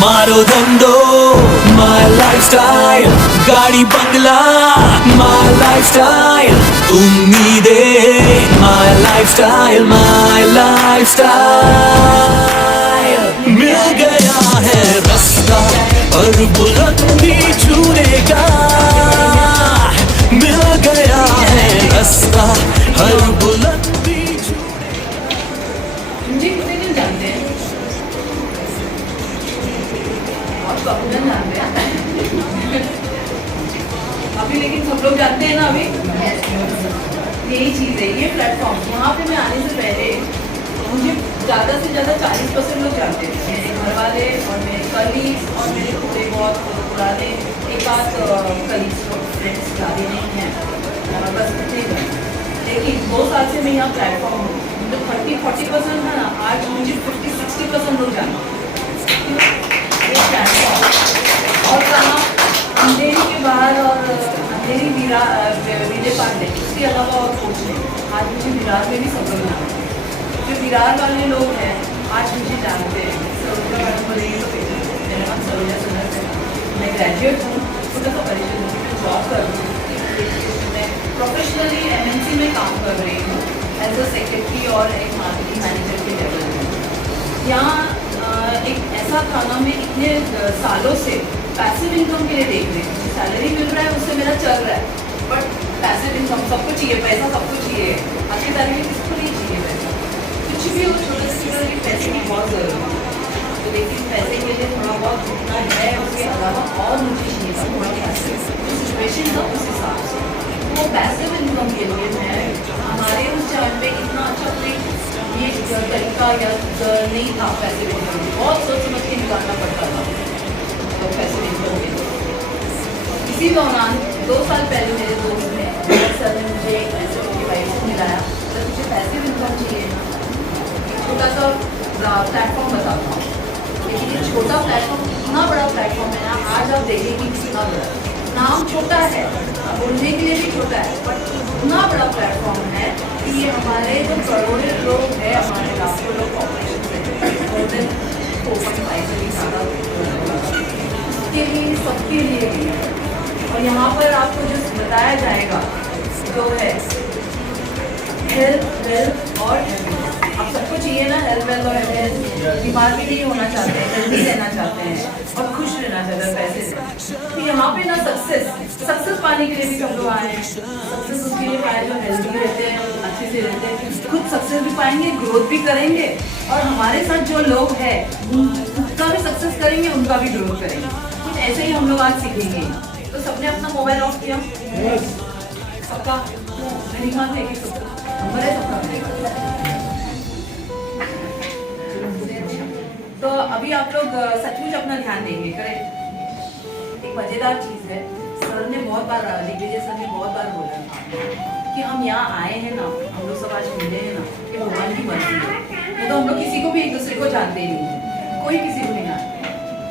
मारो धंधो my lifestyle, गाड़ी बंगला माय लाइफस्टाइल, उम्मीदें माय लाइफस्टाइल, माय लाइफस्टाइल। मिल गया है रास्ता और बुलंदी छूने का, मिल गया है रास्ता हर बुलंदी छूने का। मुझे कितने दिन जानते हैं? आप कब जानते हैं? अभी लेकिन सब लोग जानते हैं ना अभी। यही चीज़ है, ये प्लेटफॉर्म। यहाँ पे मैं आने से पहले मुझे ज़्यादा से ज़्यादा 40% लोग जानते थे, मेरे घर वाले और मेरे कलीग्स और मेरे थोड़े बहुत पुराने एक आध कलीग्स फ्रेंड्स ज़्यादा नहीं हैं, बस इतने ही। लेकिन 2 साल से मैं यहाँ प्लेटफॉर्म हूँ, जो 30-40% है ना, आज मुझे 50-60% लोग जानते हैं ये प्लेटफॉर्म। और कहाँ अंधेरी के बाहर और अंधेरी विले पांडे, इसके अलावा और कुछ नहीं। आज मुझे विरार में भी सब लोग जानते हैं, जो विरार वाले लोग हैं आज मुझे जानते हैं। सरोजा मैडम बोले, मेरा नाम सरोजा सुनर है, मैं ग्रेजुएट हूँ, छोटा सा परिचय में जॉब कर रही हूँ, मैं प्रोफेशनली MNC में काम कर रही हूँ एज अ सेक्रेटरी और एक मार्केटिंग मैनेजर के लेवल में। यहाँ एक ऐसा खाना में इतने सालों से पैसिव इनकम के लिए देख रहे हैं, सैलरी मिल रहा है उससे मेरा चल रहा है, बट पैसिव इनकम सबको चाहिए, पैसा सबको चाहिए। आज की तारीख में किसको नहीं चाहिए पैसा? कुछ भी हो, छोटे से छोटा, लेकिन पैसे की बहुत ज़रूरत है। तो लेकिन पैसे के लिए थोड़ा बहुत जितना है उसके अलावा और मुझे चाहिए था थोड़ा पैसे, जो सिचुएशन था उस हिसाब से। वो पैसिव इनकम के लिए मैं हमारे उस टाइम पे इतना अच्छा कोई ये तरीका या नहीं था पैसिव इनकम, बहुत सोच समझ के निकालना पड़ता था तो पैसिव इनकम के लिए। इसी दौरान 2 साल पहले मेरे दोस्त ने सर ने मुझे ऐसे डिवाइस मिलाया, तो मुझे पैसिव इनकम चाहिए ना, छोटा सा प्लेटफॉर्म बताता हूँ। लेकिन ये छोटा प्लेटफॉर्म इतना बड़ा प्लेटफॉर्म है ना, आज आप देखेंगे कितना बड़ा। नाम छोटा है, बोलने के लिए भी छोटा है, बट इतना बड़ा प्लेटफॉर्म है कि ये हमारे जो करोड़ों लोग हैं, हमारे लाखों लोग पॉपुलेशन से मोर देन 4.5 से भी ज़्यादा उसके लिए, सबके लिए भी है। और यहाँ पर आपको जो बताया जाएगा जो है हेल्थ, वेल्थ और हैप्पीनेस। आप सबको चाहिए ना हेल्थ, वेल्थ और हैप्पीनेस। बीमार भी नहीं होना चाहते हैं, हेल्दी रहना चाहते हैं और खुश रहना चाहते हैं पैसे से। तो यहाँ पे ना सक्सेस पाने के लिए भी सब लोग आए हैं। सक्सेस उसके लिए पाए जो हेल्दी रहते हैं, अच्छे से रहते हैं, खुद सक्सेस भी पाएंगे, ग्रोथ भी करेंगे, और हमारे साथ जो लोग हैं उनका भी सक्सेस करेंगे, उनका भी ग्रोथ करेंगे। कुछ ऐसे ही हम लोग आज सीखेंगे। तो सबने अपना मोबाइल ऑफ किया? सबका मेरी बात है कि नंबर है सबका। तो अभी आप लोग सचमुच अपना ध्यान देंगे, करेक्ट? एक मजेदार चीज है, सर ने बहुत बार, दिग्विजय सर ने बहुत बार बोला कि हम यहाँ आए हैं ना, हम लोग सब आज मिले हैं ना, ये भगवान की मर्जी है। तो हम लोग किसी को भी एक दूसरे को जानते ही नहीं है, कोई किसी को नहीं जानते,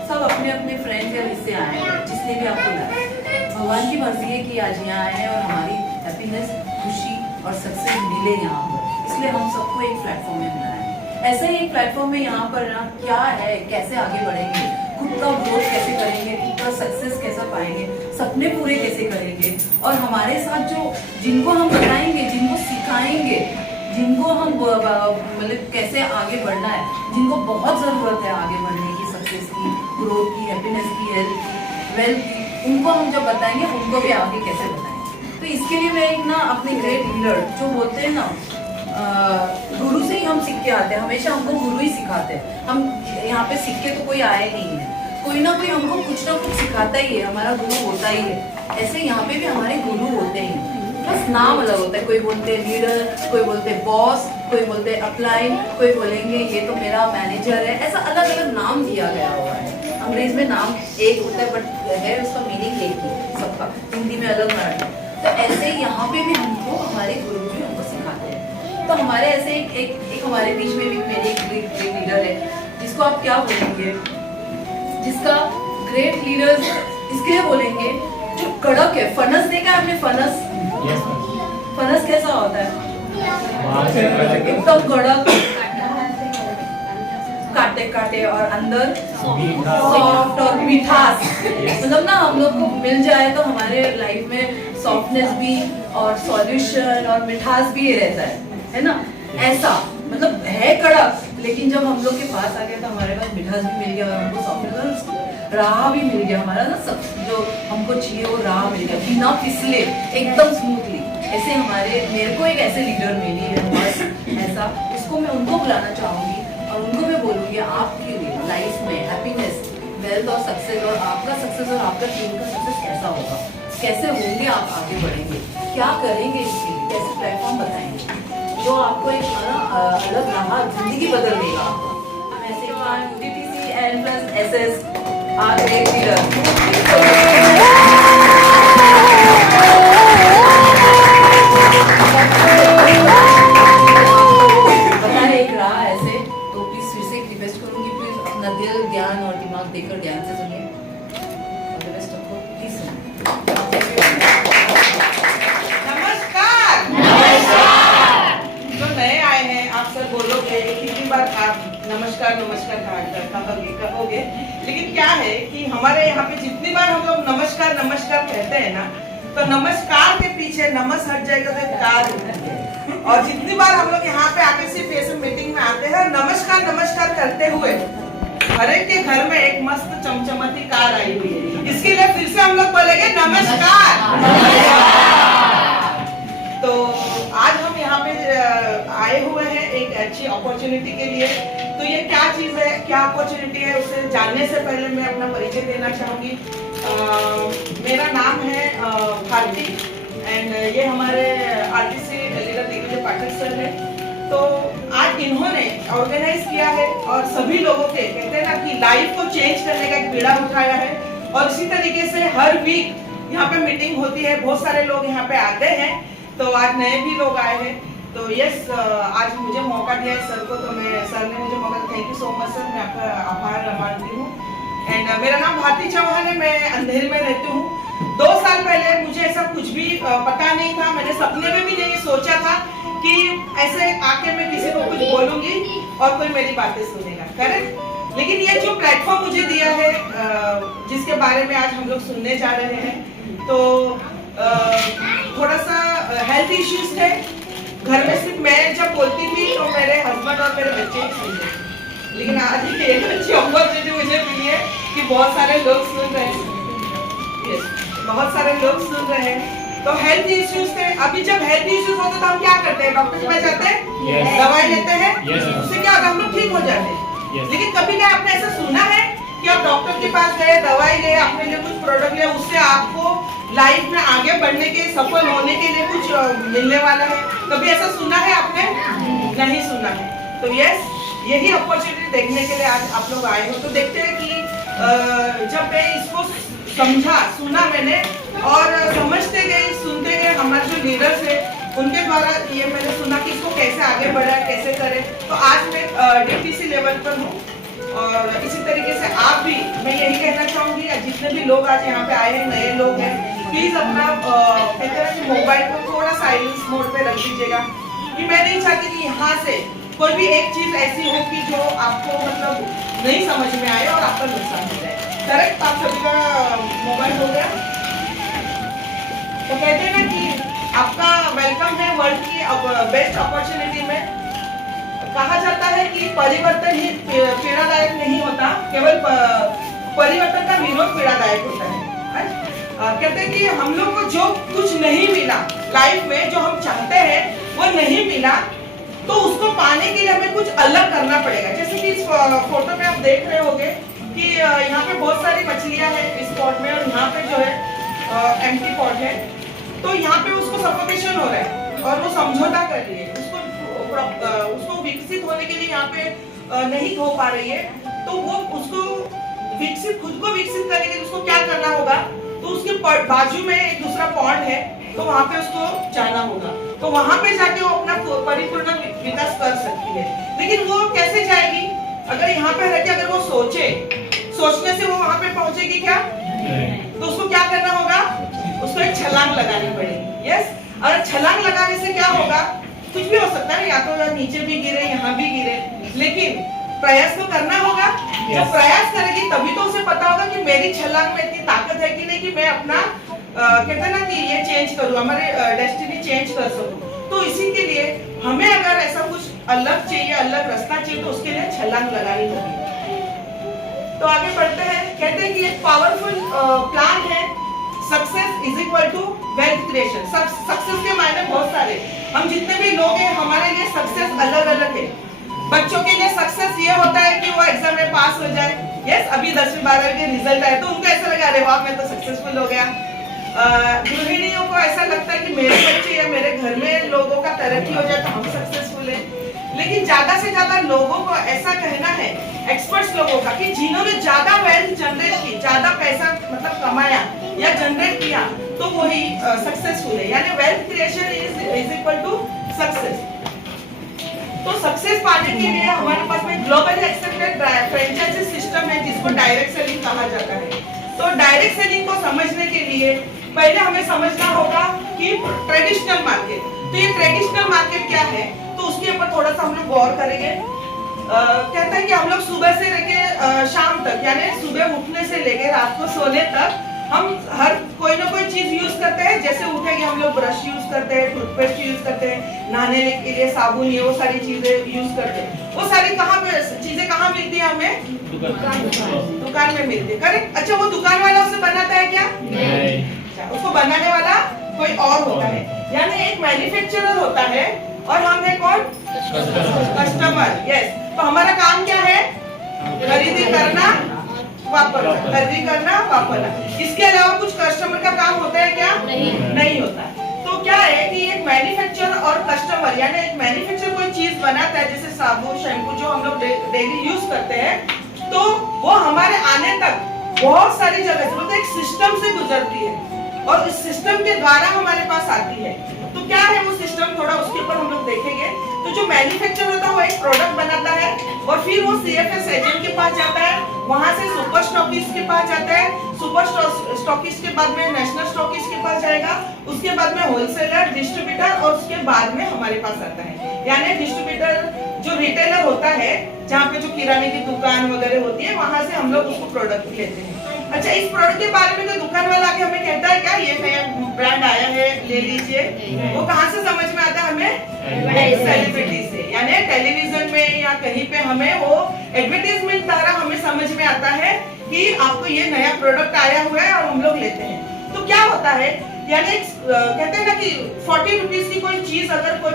सब अपने अपने फ्रेंड्स या इससे आए हैं, जिसने भी आपको लाया। भगवान की मर्जी है कि आज यहाँ आए हैं और हमारी हैप्पीनेस, खुशी और सक्सेस मिले यहाँ पर, इसलिए हम सबको एक प्लेटफॉर्म में मिला है। ऐसे ही एक प्लेटफॉर्म में यहाँ पर ना क्या है, कैसे आगे बढ़ेंगे, खुद का ग्रोथ कैसे करेंगे, खुद का सक्सेस कैसे पाएंगे, सपने पूरे कैसे करेंगे, और हमारे साथ जो जिनको हम बताएंगे, जिनको सिखाएंगे, जिनको हम मतलब कैसे आगे बढ़ना है, जिनको बहुत ज़रूरत है आगे बढ़ने की, सक्सेस की, ग्रोथ की, हैप्पीनेस की, हेल्थ की, वेल्थ की, उनको हम जब बताएंगे उनको भी आगे कैसे बताएंगे। तो इसके लिए मैं एक ना अपने ग्रेट लीडर जो बोलते हैं ना, गुरु से ही हम सीख के आते हैं, हमेशा हमको गुरु ही सिखाते हैं। हम यहाँ पे सीख के तो कोई आए नहीं है, कोई ना कोई हमको कुछ ना कुछ सिखाता ही है, हमारा गुरु होता ही है। ऐसे यहाँ पे भी हमारे गुरु होते हैं, बस नाम अलग होता है। कोई बोलते हैं लीडर, कोई बोलते हैं बॉस, कोई बोलते हैं अपलाइन, कोई बोलेंगे ये तो मेरा मैनेजर है, ऐसा अलग अलग नाम दिया गया हुआ है। अंग्रेज में नाम एक होता है बट है उसका मीनिंग एक ही सबका, हिंदी में अलग, मराठी। तो ऐसे यहाँ पे भी हमको हमारे गुरु जी हमको सिखाते हैं। तो हमारे ऐसे एक हमारे बीच में भी मेरे एक लीडर है, जिसको आप क्या बोलेंगे, जिसका ग्रेट लीडर इसके लिए बोलेंगे जो कड़क है। फनस देखा है आपने? फनस फनस कैसा होता है? एकदम कड़क, काटे काटे और अंदर सॉफ्ट और मिठास, मतलब ना हम लोग को मिल जाए तो हमारे लाइफ में सॉफ्टनेस भी और सॉल्यूशन और मिठास भी रहता है ना, ऐसा मतलब है कड़क, लेकिन जब हम लोग के पास आ गया तो हमारे पास मिठास भी मिल गया और हमको सॉफ्टनेस और राह भी मिल गया, हमारा ना सब जो हमको चाहिए वो राह मिल गया बिना फिसले एकदम स्मूथली। ऐसे हमारे मेरे को एक ऐसे लीडर मिली है बस ऐसा, उसको मैं उनको बुलाना चाहूंगी और उनको मैं बोलूंगी आपके लिए लाइफ में हैप्पीनेस, वेल्थ और सक्सेस, और आपका सक्सेस और आपका टीम का सक्सेस कैसा होगा, कैसे होंगे आप आगे बढ़ेंगे, क्या करेंगे इसके लिए, कैसे प्लेटफॉर्म बताएंगे जो आपको एक अलग राह जिंदगी बदल देगा। DTC and plus SS are great leaders. दिल ज्ञान और दिमाग देकर ध्यान से सुनिए। नमस्कार। जो नए आए हैं आप सब बोलोगे कितनी बार आप नमस्कार नमस्कार कहोगे, लेकिन क्या है कि हमारे यहाँ पे जितनी बार हम लोग नमस्कार नमस्कार कहते हैं ना, तो नमस्कार के पीछे नमस हट जाएगा तो कार है। और जितनी बार हम लोग यहाँ पे आके सिर्फ ऐसे मीटिंग में आते हैं नमस्कार नमस्कार करते हुए, हर एक के घर में एक मस्त चमचमाती कार आई हुई है, इसके लिए फिर से हम लोग बोलेंगे नमस्कार। तो आज हम यहाँ पे आए हुए हैं एक अच्छी अपॉर्चुनिटी के लिए। तो ये क्या चीज है, क्या अपॉर्चुनिटी है, उसे जानने से पहले मैं अपना परिचय देना चाहूंगी। मेरा नाम है भारती एंड ये हमारे आरटीसी लीडर दिग्विजय पाठक सर है। तो आज इन्होंने ऑर्गेनाइज किया है और सभी लोगों के कहते हैं ना कि लाइफ को चेंज करने का एक बीड़ा उठाया है, और इसी तरीके से हर वीक यहाँ पे मीटिंग होती है, बहुत सारे लोग यहाँ पे आते हैं। तो आज नए भी लोग आए हैं, तो यस आज मुझे मौका दिया है सर को, तो मैं सर ने मुझे मौका दिया, thank you so much sir, मैं आपका आभार मानती हूँ। एंड मेरा नाम भारती चौहान है, मैं अंधेरी में रहती हूँ। 2 साल पहले मुझे ऐसा कुछ भी पता नहीं था, मैंने सपने में भी नहीं सोचा था कि ऐसे आके मैं किसी को कुछ बोलूंगी और कोई मेरी बातें सुनेगा, करेक्ट। लेकिन ये जो प्लेटफॉर्म मुझे दिया है, जिसके बारे में आज हम लोग सुनने जा रहे हैं, तो थोड़ा सा हेल्थ इश्यूज है घर में। सिर्फ मैं जब बोलती थी तो मेरे हस्बैंड और मेरे बच्चे ही सुनते, लेकिन आज एक अच्छी अपॉर्चुनिटी मुझे मिली है कि बहुत सारे लोग सुन रहे हैं, बहुत सारे लोग सुन रहे हैं। तो हेल्थ इश्यूज थे, अभी जब हेल्थ इश्यूज होते तो हम क्या करते हैं, डॉक्टर के पास जाते हैं, दवाई लेते हैं, उससे क्या होता है, हम लोग ठीक हो जाते हैं। लेकिन कभी क्या आपने ऐसा सुना है कि आप डॉक्टर के पास गए, दवाई ले, अपने लिए कुछ प्रोडक्ट लिया, उससे आपको लाइफ में आगे बढ़ने के, सफल होने के लिए कुछ मिलने वाला है? कभी ऐसा सुना है आपने? नहीं सुना है। तो यस, यही अपॉर्चुनिटी देखने के लिए आज आप लोग आए हो। तो देखते हैं कि जब मैं इसको सुना मैंने और समझते गए, सुनते गए, हमारे जो लीडर्स है उनके द्वारा ये मैंने सुना कि इसको कैसे आगे बढ़ाए, कैसे करें। तो आज मैं DTC लेवल पर हूँ, और इसी तरीके से आप भी, मैं यही कहना चाहूंगी जितने भी लोग आज यहाँ पे आए हैं, नए लोग हैं, प्लीज अपना कहते हैं कि मोबाइल को थोड़ा साइलेंस मोड पे रख दीजिएगा, कि मैं नहीं चाहती कि यहाँ से कोई भी एक चीज ऐसी हो कि जो आपको मतलब नहीं समझ में आए और आपका नुकसान हो जाए। करेक्ट, आप सभी का मोबाइल हो गया। तो कहते हैं ना कि आपका वेलकम है वर्ल्ड की बेस्ट अपॉर्चुनिटी में। कहा जाता है कि परिवर्तन ही पीड़ादायक नहीं होता, केवल परिवर्तन का विरोध पीड़ादायक होता है। कहते हैं कि हम लोग को जो कुछ नहीं मिला लाइफ में, जो हम चाहते हैं वो नहीं मिला, तो उसको पाने के लिए हमें कुछ अलग करना पड़ेगा। जैसे कि इस फोटो में आप देख रहे होंगे कि यहाँ पे बहुत सारी मछलियां हैं इस पॉट में, और यहाँ पे जो है एम्प्टी पॉट है। तो यहाँ पे उसको सफोकेशन हो रहा है और वो समझौता कर रही है, उसको विकसित होने के लिए यहाँ पे नहीं हो पा रही है। तो वो उसको खुद को विकसित करने के लिए उसको क्या करना होगा, तो उसके बाजू में एक दूसरा पॉन्ड है, तो वहाँ पे उसको जाना होगा, तो वहाँ पे जाके वो अपना परिपूर्ण विकास कर सकती है। लेकिन वो कैसे जाएगी? अगर यहाँ पे रहकर अगर वो सोचने से वो वहाँ पे पहुंचेगी क्या? तो उसको क्या करना होगा? उसको एक छलांग लगानी पड़ेगी। यस, और छलांग लगाने से क्या होगा? कुछ भी हो सकता है, या तो नीचे भी गिरे, यहाँ भी गिरे, लेकिन प्रयास तो करना होगा। जब प्रयास करेगी तभी तो उसे पता होगा कि मेरी छलांग में इतनी ताकत है कि नहीं कि मैं अपना कहते हैं ना कि ये चेंज करूँ, हमारे डेस्टिनी चेंज कर सकूँ। तो इसी के लिए हमें अगर ऐसा कुछ अलग चाहिए, अलग रास्ता चाहिए, तो उसके लिए छलांग लगानी होगी। तो आगे बढ़ते हैं। कहते हैं कि एक पावरफुल प्लान है, success is equal to wealth creation. Success के मायने बहुत सारे, हम जितने भी लोग हैं हमारे लिए सक्सेस अलग अलग है। बच्चों के लिए सक्सेस ये होता है कि वो एग्जाम में पास हो जाए। यस, अभी 10वीं 12वीं के रिजल्ट आए तो उनको ऐसा लगा अरे वाह मैं तो सक्सेसफुल हो गया। गृहिणियों को ऐसा लगता है कि मेरे बच्चे या मेरे घर में लोगों का तरक्की हो जाए तो हम सक्सेसफुल है। लेकिन ज्यादा से ज्यादा लोगों को ऐसा कहना है, एक्सपर्ट्स लोगों का, कि जिन्होंने ज्यादा वेल्थ जनरेट की, ज्यादा पैसा मतलब कमाया या जनरेट किया, तो वही सक्सेसफुल है। यानी wealth creation is equal to success. तो सक्सेस पाने के लिए हमारे पास में ग्लोबली एक्सेप्टेड फ्रेंचाइजी सिस्टम है जिसको डायरेक्ट सेलिंग कहा जाता है। तो डायरेक्ट सेलिंग को समझने के लिए पहले हमें समझना होगा कि ट्रेडिशनल मार्केट, तो ये ट्रेडिशनल मार्केट क्या है, तो उसके ऊपर थोड़ा सा हम लोग गौर करेंगे। कहते हैं कि हम लोग सुबह से लेके शाम तक, यानी सुबह उठने से लेके रात को सोने तक हम हर कोई ना कोई चीज यूज करते हैं। जैसे उठेंगे हम लोग ब्रश यूज करते हैं, टूथपेस्ट यूज करते हैं, नहाने के लिए साबुन, ये वो सारी चीजें यूज करते हैं। वो सारी चीजें कहाँ मिलती है हमें? दुकान में मिलती है। करेक्ट। अच्छा, वो दुकान वाला उसे बनाता है क्या? नहीं। उसको बनाने वाला कोई और होता है। यानी एक मैन्युफैक्चरर होता है और हम है कौन? कस्टमर। यस। तो हमारा काम क्या है? खरीदी करना, वापरना, खरीदी करना, वापरना। इसके अलावा कुछ कस्टमर का काम होता है क्या? नहीं होता है। तो क्या है कि एक मैन्युफैक्चरर और कस्टमर, यानी एक मैन्युफैक्चरर कोई चीज बनाता है जैसे साबुन, शैम्पू जो हम लोग डेली यूज करते हैं, तो वो हमारे आने तक बहुत सारी जगह से, मतलब एक सिस्टम से गुजरती है और इस सिस्टम के द्वारा हमारे पास आती है। तो क्या है वो सिस्टम, थोड़ा उसके ऊपर हम लोग देखेंगे। तो जो मैन्युफैक्चरर होता है वो एक प्रोडक्ट बनाता है और फिर वो सीएफएस एजेंट के पास जाता है, वहां से सुपर स्टॉकिस्ट के पास जाता है, सुपर स्टॉकिस्ट के बाद में नेशनल स्टॉकिस्ट के पास जाएगा, उसके बाद में होलसेलर, डिस्ट्रीब्यूटर और उसके बाद में हमारे पास आता है। यानी डिस्ट्रीब्यूटर जो रिटेलर होता है, जहाँ पे जो किराने की दुकान वगैरह होती है, वहां से हम लोग उसको प्रोडक्ट लेते हैं। अच्छा, इस प्रोडक्ट के बारे में कोई दुकान वाला आके हमें कहता है क्या ये नया ब्रांड आया है ले लीजिए? वो कहाँ से समझ में आता है हमें? सेलिब्रिटी से। यानी टेलीविजन में या कहीं पे हमें वो एडवर्टाइजमेंट द्वारा हमें समझ में आता है कि आपको ये नया प्रोडक्ट आया हुआ है और हम लोग लेते हैं। तो क्या होता है, यानी कहते हैं ना कि 40 रुपीज की कोई चीज अगर कोई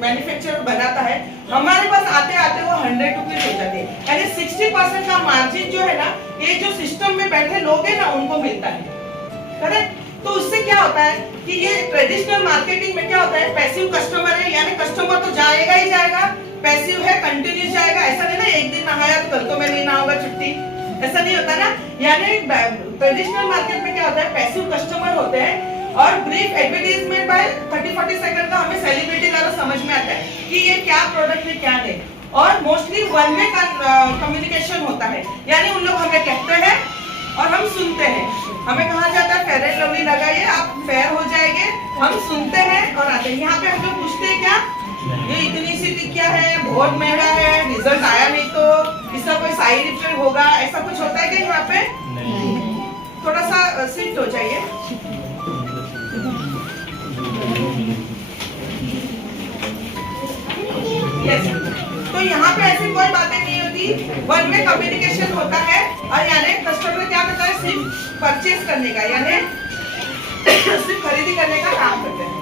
मैन्युफैक्चरर बनाता है, हमारे पास आते आते वो 100 रुपीज हो जाते हैं। यानी 60% का मार्जिन जो है ना, ये जो सिस्टम में बैठे लोग हैं ना उनको मिलता है। करेक्ट। तो उससे क्या होता है कि ये ट्रेडिशनल मार्केटिंग में क्या होता है, पैसिव कस्टमर है, यानी कस्टमर तो जाएगा ही जाएगा, पैसिव है, कंटिन्यूस जाएगा। ऐसा नहीं ना एक दिन नहाया तो कल तो मैं नहीं नहाऊंगा, छुट्टी, ऐसा नहीं होता ना। यानी ट्रेडिशनल मार्केट में क्या होता है, पैसिव कस्टमर होते हैं और ब्रीफ एडवर्टाइजमेंट बाय 30-40 सेकंड का हमें सेलिब्रिटी द्वारा समझ में आता है कि ये क्या प्रोडक्ट है क्या नहीं। और मोस्टली वन वे कम्युनिकेशन होता है, यानी उन लोग हमें कहते हैं और हम सुनते हैं। हमें कहा जाता है फेयर एंड लवली लगाइए, आप फेयर हो जाएंगे, हम सुनते हैं और आते हैं। यहाँ पे हम लोग पूछते हैं क्या ये इतनी सी टिकिया है, बहुत महंगा है, रिजल्ट आया नहीं तो इसका कोई साइड इफेक्ट होगा, ऐसा कुछ होता है क्या यहाँ पे? थोड़ा सा शिफ्ट हो जाइए। यस। तो यहाँ पे ऐसी कोई बातें नहीं होती, वन वे कम्युनिकेशन होता है और यानी कस्टमर क्या करता है, सिर्फ परचेज करने का, यानी सिर्फ खरीदी करने का काम करते हैं।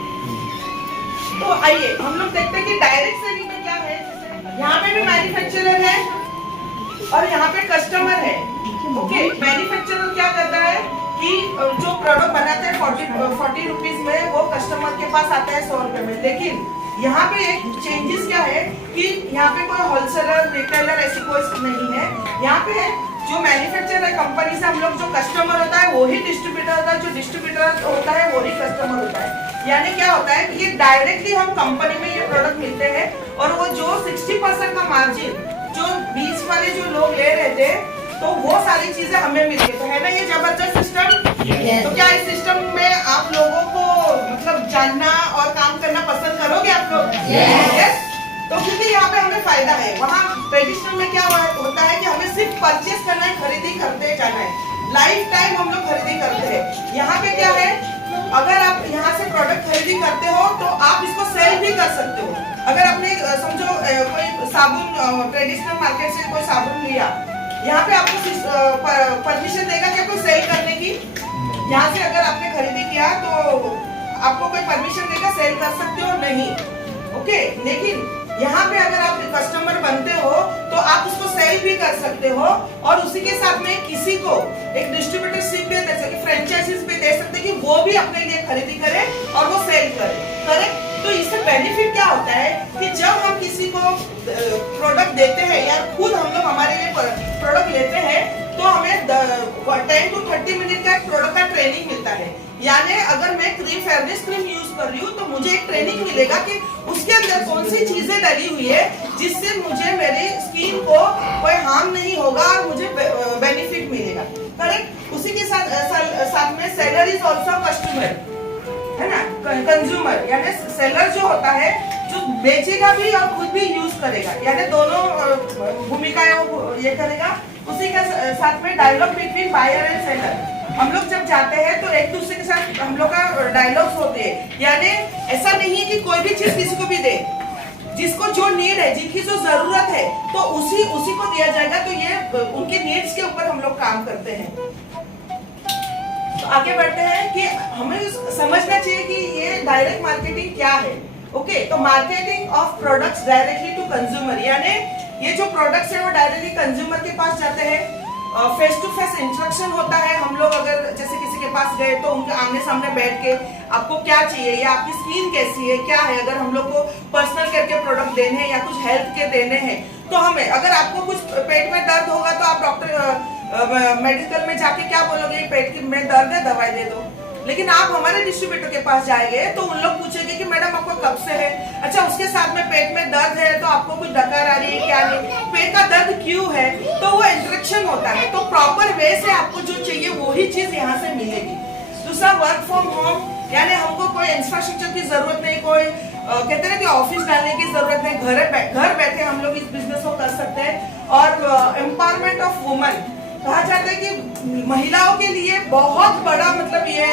तो आइए हम लोग देखते हैं कि डायरेक्ट सेलिंग में क्या है। यहाँ पे भी मैन्युफैक्चरर है और यहाँ पे कस्टमर है। ओके, मैन्युफैक्चरर क्या करता है कि जो प्रोडक्ट बनाते हैं 40 रुपीज में, वो कस्टमर के पास आता है 100 रुपए में। लेकिन यहाँ पे एक चेंजेस क्या है कि यहाँ पे कोई होलसेलर, रिटेलर ऐसी कोई नहीं है। यहाँ पे जो मैन्युफैक्चरर कंपनी से हम लोग जो कस्टमर होता है वही डिस्ट्रीब्यूटर होता है, जो डिस्ट्रीब्यूटर होता है वही कस्टमर होता है। यानी क्या होता है कि ये डायरेक्टली हम कंपनी में ये प्रोडक्ट मिलते हैं और वो जो 60% का मार्जिन जो बीच वाले जो लोग ले रहे थे, तो वो सारी चीजें हमें मिलती है। तो है ना ये जबरदस्त सिस्टम। तो क्या इस सिस्टम में आप लोगों को मतलब जानना और काम करना पसंद करोगे आप लोग? यस। तो क्योंकि यहाँ पे हमें फायदा फायदा है। वहाँ ट्रेडिशनल में क्या होता है कि हमें सिर्फ परचेस करना है, खरीदी करते जाना है, लाइफ टाइम हम लोग खरीदी करते हैं। यहाँ पे क्या है, अगर आप यहाँ से प्रोडक्ट खरीदी करते हो तो आप इसको सेल भी कर सकते हो। अगर आपने समझो कोई साबुन ट्रेडिशनल मार्केट से कोई साबुन लिया, यहाँ पे आपको परमिशन देगा क्या कोई सेल करने की? यहाँ से अगर आपने खरीदी किया तो आपको कोई परमिशन देगा सेल कर सकते हो? नहीं, ओके। लेकिन यहाँ पे अगर आप कस्टमर बनते हो तो आप उसको सेल भी कर सकते हो, और उसी के साथ में किसी को एक डिस्ट्रीब्यूटरशिप भी दे सकते, फ्रेंचाइजीज भी दे सकते कि वो भी अपने लिए खरीदी करे और वो सेल करे, करेक्ट? तो इससे बेनिफिट क्या होता है कि जब हम किसी को प्रोडक्ट देते हैं या खुद हम लोग हमारे लिए प्रोडक्ट लेते हैं तो हमें 10 to 30 मिनट का प्रोडक्ट का ट्रेनिंग मिलता है। यानी अगर मैं फेयरनेस क्रीम यूज कर रही हूँ तो मुझे एक ट्रेनिंग मिलेगा कि उसके अंदर कौन सी चीजें डली हुई है जिससे मुझे मेरी स्किन को कोई हार्म नहीं होगा और मुझे बेनिफिट मिलेगा, करेक्ट? उसी के साथ में सेलर इज ऑल्सो कस्टमर, है ना, कंज्यूमर। यानी सेलर जो होता है जो बेचेगा भी और खुद भी यूज करेगा, यानी दोनों भूमिकाएं वो ये करेगा। उसी के साथ में dialogue between buyer and seller. हम लोग जब जाते हैं तो एक दूसरे के साथ हम लोग का डायलॉग्स होते हैं, यानी ऐसा नहीं है कि कोई भी चीज किसी को भी दे, जिसको जो नीड है, जिसकी जो जरूरत है तो उसी को दिया जाएगा। तो ये उनकी नीड्स के ऊपर हम लोग काम करते हैं। तो आगे बढ़ते हैं कि हमें समझना चाहिए कि ये डायरेक्ट मार्केटिंग क्या है। ओके, तो marketing of products directly to consumer, यानी ये जो प्रोडक्ट्स है वो डायरेक्टली कंज्यूमर के पास जाते हैं। फेस टू फेस इंस्ट्रक्शन होता है। हम लोग अगर जैसे किसी के पास गए तो उनके आमने सामने बैठ के आपको क्या चाहिए या आपकी स्किन कैसी है, क्या है, अगर हम लोग को पर्सनल केयर के प्रोडक्ट देने हैं या कुछ हेल्थ के देने हैं तो हमें, अगर आपको कुछ पेट में दर्द होगा तो आप डॉक्टर मेडिकल में जाके क्या बोलोगे, पेट में दर्द है दवाई दे दो। लेकिन आप हमारे डिस्ट्रीब्यूटर के पास जाएंगे तो उन लोग पूछेंगे कि मैडम आपको कब से है, अच्छा उसके साथ में पेट में दर्द है तो आपको कुछ डकार आ रही है, क्या नहीं, पेट का दर्द क्यों है, तो वो इंस्ट्रक्शन होता है। तो प्रॉपर वे से आपको जो चाहिए वही चीज यहाँ से मिलेगी। दूसरा वर्क फ्रॉम होम, यानी हमको कोई इंफ्रास्ट्रक्चर की जरूरत नहीं, कोई कहते हैं कि ऑफिस डालने की जरूरत नहीं, घर बैठे हम लोग इस बिजनेस को कर सकते हैं। और एम्पावरमेंट ऑफ वुमेन, कहा जाता है कि महिलाओं के लिए बहुत बड़ा मतलब ये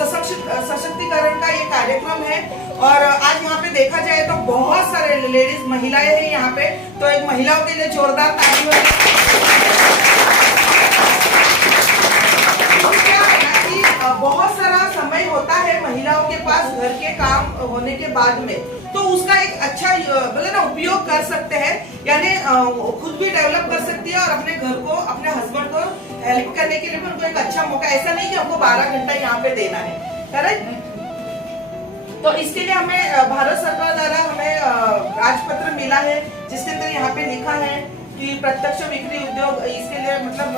सशक्तिकरण का ये कार्यक्रम है। और आज यहाँ पे देखा जाए तो बहुत सारे लेडीज महिलाएं हैं यहाँ पे, तो एक महिलाओं के लिए जोरदार ताली हो। क्या है ना कि बहुत सारा समय होता है महिलाओं के पास घर के काम होने के बाद में, तो उसका एक अच्छा बोले ना उपयोग कर सकते हैं, यानी खुद भी डेवलप कर सकती है और अपने घर को, अपने हस्बैंड को हेल्प करने के लिए भी उनको एक अच्छा मौका। ऐसा नहीं कि हमको 12 घंटा यहाँ पे देना है, करेक्ट? तो इसके लिए हमें भारत सरकार द्वारा हमें राजपत्र मिला है जिसके अंदर यहाँ पे लिखा है कि प्रत्यक्ष बिक्री उद्योग, इसके लिए मतलब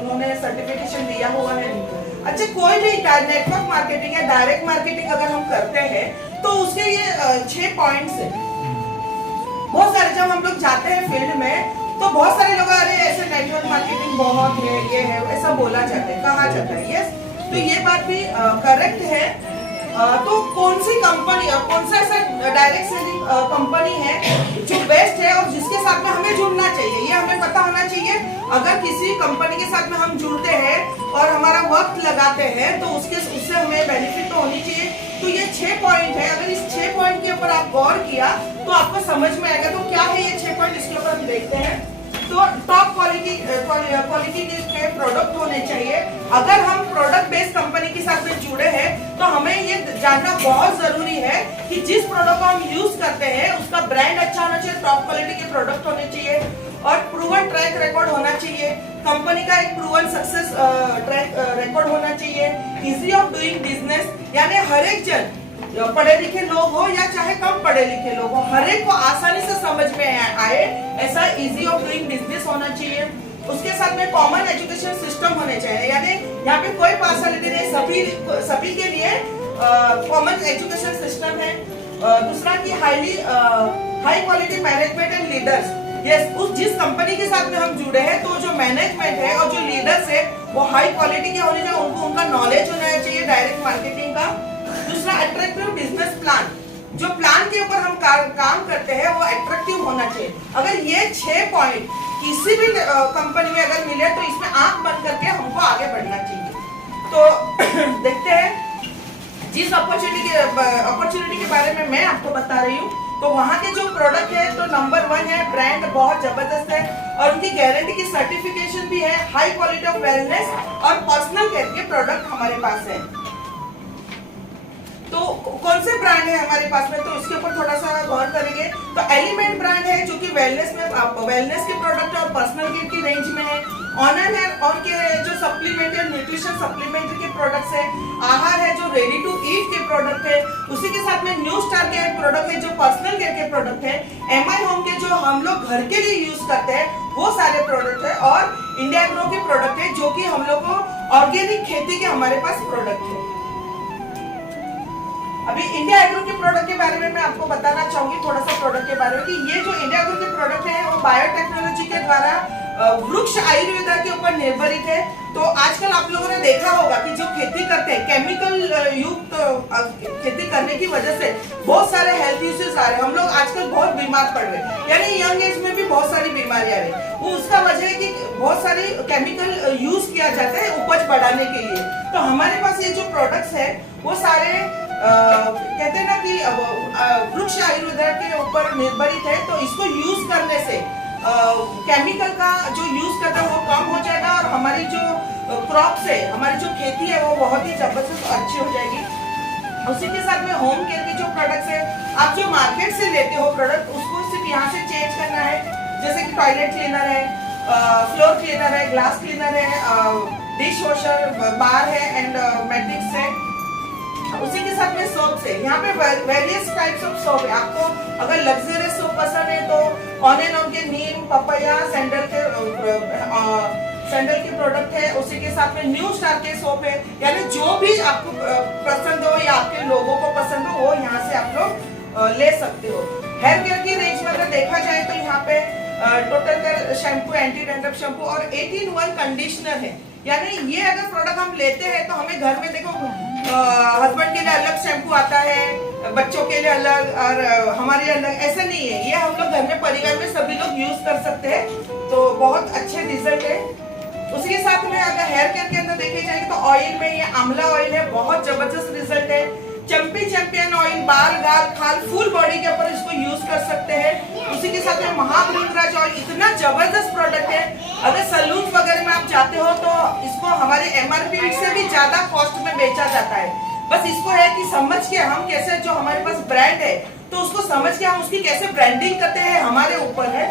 उन्होंने सर्टिफिकेशन दिया हुआ है। अच्छा, कोई भी नेटवर्क मार्केटिंग या डायरेक्ट मार्केटिंग अगर हम करते हैं तो उसके ये 6 पॉइंट्स है। बहुत सारे जब हम लोग जाते हैं फील्ड में तो बहुत सारे लोग अरे ऐसे नेटवर्क मार्केटिंग बहुत है, ये है, ऐसा बोला जाता है, कहा जाता है। यस, तो ये बात भी करेक्ट है। तो कौन सी कंपनी, कौन सा ऐसा डायरेक्ट सेलिंग कंपनी है जो बेस्ट है और जिसके साथ में हमें जुड़ना चाहिए, ये हमें पता होना चाहिए। अगर किसी कंपनी के साथ में हम जुड़ते हैं और हमारा वक्त लगाते हैं तो उससे हमें बेनिफिट तो होनी चाहिए। तो ये 6 पॉइंट है। अगर इस 6 पॉइंट के ऊपर आप गौर किया तो आपको समझ में आएगा। तो क्या है ये 6 पॉइंट, इसके ऊपर हम देखते हैं। तो टॉप क्वालिटी के प्रोडक्ट होने चाहिए। अगर हम प्रोडक्ट बेस्ड कंपनी के साथ में जुड़े हैं तो हमें ये जानना बहुत जरूरी है कि जिस प्रोडक्ट को हम यूज करते हैं उसका ब्रांड अच्छा होना चाहिए, टॉप क्वालिटी के प्रोडक्ट होने चाहिए और प्रूवन ट्रैक रिकॉर्ड होना चाहिए। कंपनी का एक प्रूवन सक्सेस ट्रैक रिकॉर्ड होना चाहिए। इजी ऑफ डूइंग बिजनेस, यानी हर एक जन, पढ़े लिखे लोग हो या चाहे कम पढ़े लिखे लोग हो, हर एक को आसानी से समझ में आए ऐसा इजी ऑफ डूइंग बिजनेस होना चाहिए। उसके साथ में कॉमन एजुकेशन सिस्टम होने चाहिए, यानी यहाँ पे कोई पार्शलिटी नहीं, सभी के लिए कॉमन एजुकेशन सिस्टम है। दूसरा कि high quality management and leaders. Yes, जिस कंपनी के साथ में हम जुड़े हैं तो जो मैनेजमेंट है और जो लीडर्स है वो हाई क्वालिटी के होने चाहिए, उनको उनका नॉलेज होना चाहिए डायरेक्ट मार्केटिंग का। दूसरा, अट्रैक्टिव बिजनेस प्लान, जो प्लान के ऊपर हम काम करते हैं वो अट्रैक्टिव होना चाहिए। अगर ये 6 पॉइंट किसी भी कंपनी में अगर मिले तो इसमें आंख बंद करके हमको आगे बढ़ना चाहिए। तो देखते हैं जिस अपॉर्चुनिटी के बारे में मैं आपको बता रही हूँ, तो वहाँ के जो प्रोडक्ट है तो नंबर 1 है, ब्रांड बहुत जबरदस्त है और उनकी गारंटी की सर्टिफिकेशन भी है, हाई क्वालिटी ऑफ वेलनेस और पर्सनल केयर के प्रोडक्ट हमारे पास है। तो कौन से ब्रांड है हमारे पास में, तो उसके ऊपर थोड़ा सा गौर करेंगे। तो एलिमेंट ब्रांड है जो कि वेलनेस के प्रोडक्ट और पर्सनल केयर की रेंज में है। ऑनर है और के जो सप्लीमेंट है, न्यूट्रिशन सप्लीमेंट्री के प्रोडक्ट्स है। आहार है जो रेडी टू ईट के प्रोडक्ट है। उसी के साथ में न्यू स्टार के प्रोडक्ट है जो पर्सनल केयर के प्रोडक्ट है। एमआई होम के जो हम लोग घर के लिए यूज करते हैं वो सारे प्रोडक्ट है। और इंडिया एग्रो के प्रोडक्ट है जो कि हम लोग को ऑर्गेनिक खेती के हमारे पास प्रोडक्ट है। अभी इंडिया एग्रो के प्रोडक्ट के बारे में मैं आपको बताना चाहूंगी थोड़ा सा प्रोडक्ट के बारे में कि ये जो इंडिया एग्रो के प्रोडक्ट है वो बायोटेक्नोलॉजी के द्वारा वृक्ष आयुर्वेदा के ऊपर निर्भरित है। तो आजकल आप लोगों ने देखा होगा कि जो खेती करते हैं केमिकल युक्त खेती करने की वजह से बहुत सारे हेल्थ इश्यूज आ रहे हैं। हम लोग आजकल बहुत बीमार पड़ रहे हैं, यानी यंग एज में भी बहुत सारी बीमारियां आ रही है। वो उसका वजह है कि बहुत सारी केमिकल यूज किया जाता है उपज बढ़ाने के लिए। तो हमारे पास ये जो प्रोडक्ट्स है वो सारे कहते हैं ना कि वृक्ष आयुर्वेदा के ऊपर निर्भरित है। तो इसको यूज करने से केमिकल का जो यूज करता है वो कम हो जाएगा और हमारी जो क्रॉप्स है, हमारी जो खेती है वो बहुत ही जबरदस्त अच्छी हो जाएगी। उसी के साथ में होम केयर के जो प्रोडक्ट्स है, आप जो मार्केट से लेते हो प्रोडक्ट उसको सिर्फ यहाँ से चेंज करना है। जैसे कि टॉयलेट क्लीनर है, फ्लोर क्लीनर है, ग्लास क्लीनर है, डिश वॉशर, बार है एंड मैट्रिक्स है। उसी के साथ में सोप है। यहाँ पे वेरियस टाइप्स ऑफ सोप है। आपको अगर लग्जरियस सोप पसंद है तो ऑन एंड ऑन के नीम, पपाया, सैंडल के प्रोडक्ट है। उसी के साथ में न्यू स्टार के सोप है। यानी जो भी आपको पसंद हो या आपके लोगों को पसंद हो वो यहाँ से आप लोग ले सकते हो। हेयर केयर की रेंज में अगर देखा जाए तो यहाँ पे टोटल कर शैम्पू, एंटी डैंड्रफ शैम्पू और 18-in-1 कंडीशनर है। यानी ये अगर प्रोडक्ट हम लेते हैं तो हमें घर में देखो हस्बैंड के लिए अलग शैम्पू आता है, बच्चों के लिए अलग और हमारे लिए अलग, ऐसा नहीं है। ये हम लोग घर में परिवार में सभी लोग यूज कर सकते हैं। तो बहुत अच्छे रिजल्ट है। उसी के साथ में अगर हेयर केयर के अंदर देखे जाएंगे तो ऑयल में ये आंवला ऑयल है, बहुत जबरदस्त रिजल्ट है। चैंपियन ऑयल बाल, गाल, खाल, फुल बॉडी के ऊपर इसको यूज कर सकते हैं। उसी के साथ में महाभृंगराज ऑयल इतना जबरदस्त प्रोडक्ट है। अगर सैलून वगैरह में आप जाते हो तो इसको हमारे MRP से भी ज्यादा कॉस्ट में बेचा जाता है। बस इसको है कि समझ के हम कैसे, जो हमारे पास ब्रांड है तो उसको समझ के हम उसकी कैसे ब्रांडिंग करते हैं हमारे ऊपर है।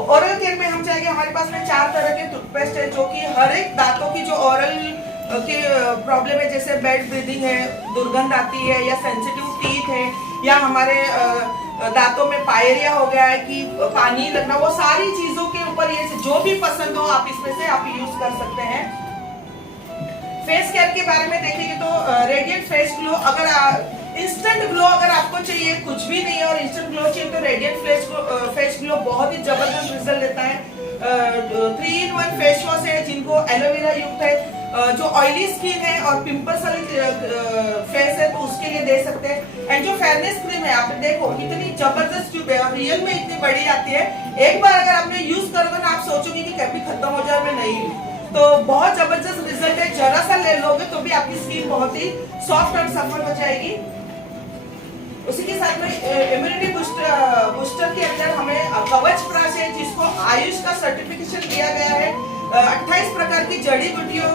ओरल केयर में हम चाहेंगे, हमारे पास में 4 तरह के टूथपेस्ट है जो कि हर एक दांतों की जो ओरल के प्रॉब्लम है, जैसे बेड ब्रीदिंग है, दुर्गंध आती है या सेंसिटिव टीथ है या हमारे दांतों में पायरिया हो गया है कि पानी लगना, वो सारी चीजों के ऊपर ये जो भी पसंद हो आप इसमें से आप यूज कर सकते हैं। फेस केयर के बारे में देखेंगे तो रेडिएंट फेस ग्लो, अगर इंस्टेंट ग्लो अगर आपको चाहिए, कुछ भी नहीं है और इंस्टेंट ग्लो चाहिए तो रेडिएंट फेस ग्लो बहुत ही जबरदस्त रिजल्ट देता है। 3-in-1 फेस वॉश है जिनको एलोवेरा युक्त है। जो ऑयली स्किन है और पिंपल्स वाली फेस है तो उसके लिए दे सकते हैं। एंड जो फेयरनेस क्रीम है, आप देखो इतनी जबरदस्त ट्यूब है और रियल में इतनी बड़ी आती है। एक बार अगर आपने यूज करोगे ना आप सोचोगे कि कभी खत्म हो जाए, मैं नहीं लूं। तो बहुत जबरदस्त रिजल्ट है। जरा सा ले लोगे तो भी आपकी स्किन बहुत ही सॉफ्ट और सफल हो जाएगी। उसी के साथ में इम्यूनिटी बूस्टर के अंदर हमें कवच प्राश है जिसको आयुष का सर्टिफिकेशन दिया गया है। 28 प्रकार की जड़ी बूटियों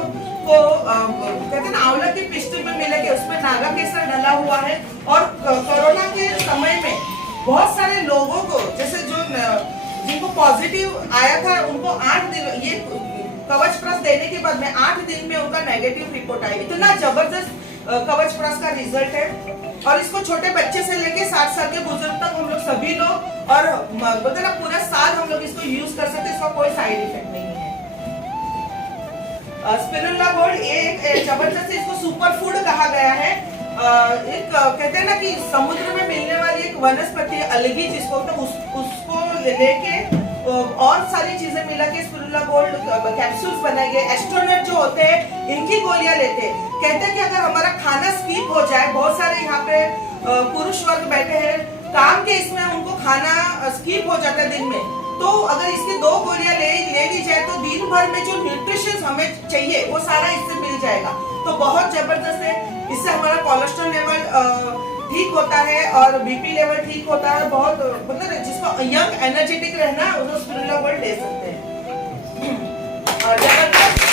को कहते हैं ना आंवला की पिष्ट में मिलेगी, उसमें नागा केसर डला हुआ है। और कोरोना के समय में बहुत सारे लोगों को, जैसे जो जिनको पॉजिटिव आया था उनको 8 दिन ये कवच प्राश देने के बाद में 8 दिन में उनका नेगेटिव रिपोर्ट आया। इतना जबरदस्त कवच प्राश का रिजल्ट है। और इसको छोटे बच्चे से लेके 60 साल के बुजुर्ग तक हम लोग सभी लोग और बोलते ना पूरा साल हम लोग इसको यूज कर सकते हैं, इसका कोई साइड इफेक्ट नहीं है। स्पिरुलिना गोल्ड ये एक जबरदस्त, इसको सुपर फूड कहा गया है। एक कहते हैं ना कि समुद्र में मिलने वाली एक वनस्पति अलगी जिसको तो उसको लेके और सारी चीजें मिला के स्पिरुलिना गोल्ड कैप्सूल्स बनाए गए। एस्ट्रोनॉट जो होते हैं इनकी गोलियां लेते हैं। कहते हैं कि अगर हमारा खाना स्किप हो जाए, बहुत सारे यहाँ पे पुरुष वर्ग बैठे हैं काम के इसमें उनको खाना स्किप हो जाता है दिन में, तो अगर इसकी 2 गोलियां ले ली जाए तो दिन भर में जो न्यूट्रिशन हमें चाहिए वो सारा इससे मिल जाएगा। तो बहुत जबरदस्त है, इससे हमारा कोलेस्ट्रॉल लेवल ठीक होता है और बीपी लेवल ठीक होता है। बहुत मतलब जिसको यंग एनर्जेटिक रहना उसको स्पिरुलिना गोल्ड ले सकते हैं। और जबरदस्त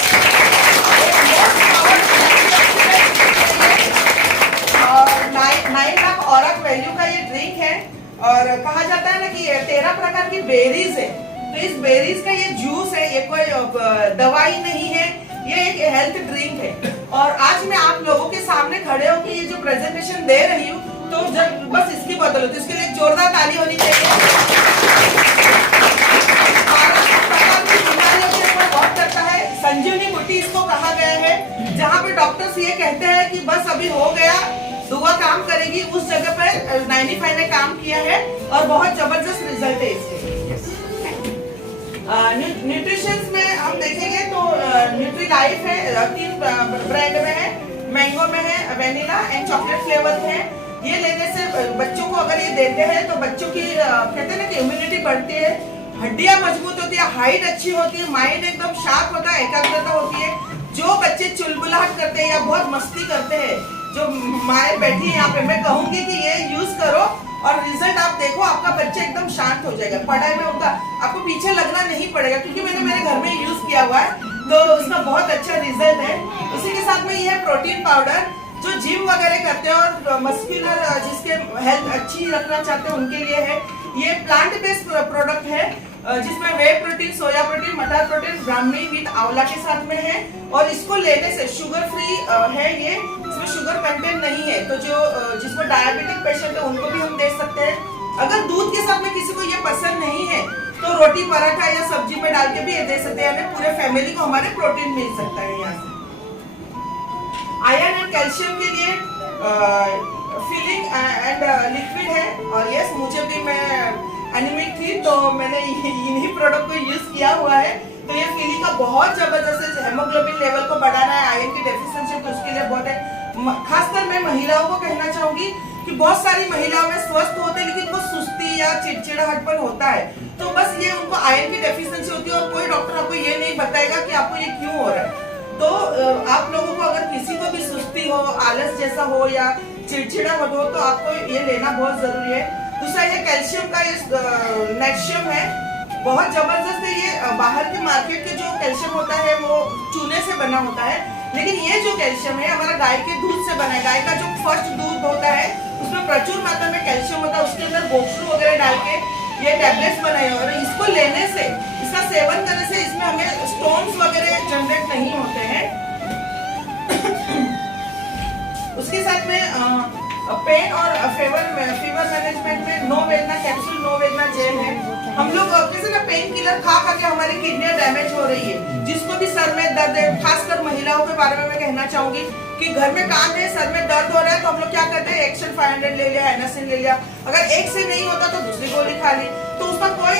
9 लाख औरत वैल्यू का ये ड्रिंक है और कहा जाता है ना कि 13 प्रकार की बेरीज है, तो इस बेरीज का ये जूस है, ये कोई दवाई नहीं है, ये एक हेल्थ ड्रिंक है। और आज मैं आप लोगों के सामने खड़े होकर ये जो प्रेजेंटेशन दे रही हूँ, तो जब बस इसकी बदल होती है, इसके लिए जोरदार ताली होनी चाहिए। बहुत करता है, संजीवनी बूटी इसको कहा गया है, जहाँ पे डॉक्टर्स ये कहते हैं कि बस अभी हो गया, दुआ काम करेगी, उस जगह पर 95 ने काम किया है और बहुत जबरदस्त रिजल्ट है इसके। न्यूट्रिशंस में हम देखेंगे तो न्यूट्री लाइफ है, 3 ब्रांड में है, मैंगो में है, वेनिला एंड चॉकलेट फ्लेवर है। ये लेने से बच्चों को अगर ये देते हैं तो बच्चों की कहते हैं ना कि इम्यूनिटी बढ़ती है, हड्डियां मजबूत होती है, हाइट अच्छी होती है, माइंड एकदम शार्प होता है, एकाग्रता होती है। जो बच्चे चुलबुलाहट करते हैं या बहुत मस्ती करते हैं, जो माए बैठी है यहाँ पे, मैं कहूंगी कि ये यूज करो और रिजल्ट आप देखो, आपका बच्चा एकदम शांत हो जाएगा, पढ़ाई में होगा, आपको पीछे लगना नहीं पड़ेगा, क्योंकि मैंने मेरे घर में यूज किया हुआ है तो उसका बहुत अच्छा रिजल्ट है। इसी के साथ में ये है प्रोटीन पाउडर, जो जिम वगैरह करते हैं और मस्कुलर जिसके हेल्थ अच्छी रखना चाहते हैं उनके लिए है। ये प्लांट बेस्ड प्रोडक्ट है जिसमें वे प्रोटीन, सोया प्रोटीन, मटर प्रोटीन, ब्राह्मी विद आंवला के साथ में है और इसको लेने से शुगर फ्री है, ये इसमें शुगर कंटेंट नहीं है, तो जो जिसको डायबिटिक पेशेंट है उनको भी हम दे सकते हैं। अगर दूध के साथ में किसी को ये पसंद नहीं है तो रोटी पराठा या सब्जी में डाल के भी ये दे सकते हैं, पूरे फैमिली को हमारे प्रोटीन मिल सकता है यहाँ से। आयरन एंड कैल्शियम के लिए फीलिंग एंड लिक्विड है और यस मुझे भी, मैं एनीमिक थी तो मैंने इन्हीं प्रोडक्ट को यूज किया हुआ है। तो ये फीलिंग का बहुत जबरदस्त हेमोग्लोबिन लेवल को बढ़ाना है, आयरन की डेफिशिएंसी तो उसके लिए बहुत है। खासकर मैं महिलाओं को कहना चाहूंगी कि बहुत सारी महिलाओं में स्वस्थ होते हैं लेकिन वो सुस्ती या चिड़चिड़ाहटपन होता है, तो बस ये उनको आयरन की डेफिशिएंसी होती है और कोई डॉक्टर आपको ये नहीं बताएगा कि आपको ये क्यों हो रहा है। तो आप लोगों को अगर किसी को भी सुस्ती हो, आलस जैसा हो या चिड़चिड़ाहट हो तो आपको ये लेना बहुत जरूरी है। दूसरा ये कैल्शियम का ये नेशियम है, बहुत जबरदस्त है। ये बाहर के मार्केट के जो कैल्शियम होता है वो चूने से बना होता है, लेकिन ये जो कैल्शियम है हमारा गाय के दूध से बना है। गाय का जो फर्स्ट दूध होता है उसमें प्रचुर मात्रा में कैल्शियम होता है, उसके अंदर गोखरू वगैरह डाल के ये टैबलेट्स बनाए और इसको लेने से, इसका सेवन करने से इसमें हमें स्टोन्स वगैरह जनरेट नहीं होते हैं। उसके साथ में पेन और फीवर मैनेजमेंट में नो वेदना कैप्सूल, नो वेदना जेल है। हम लोग कैसे ना पेन किलर खा के हमारी किडनी डैमेज हो रही है, जिसको भी सर में दर्द है, खासकर महिलाओं के बारे में मैं कहना चाहूंगी कि घर में काम है, सर में दर्द हो रहा है तो हम लोग क्या करते हैं, एक्शन 500 ले लिया, एनासिन ले लिया, अगर एक से नहीं होता तो दूसरी गोली खा ली, तो उसका कोई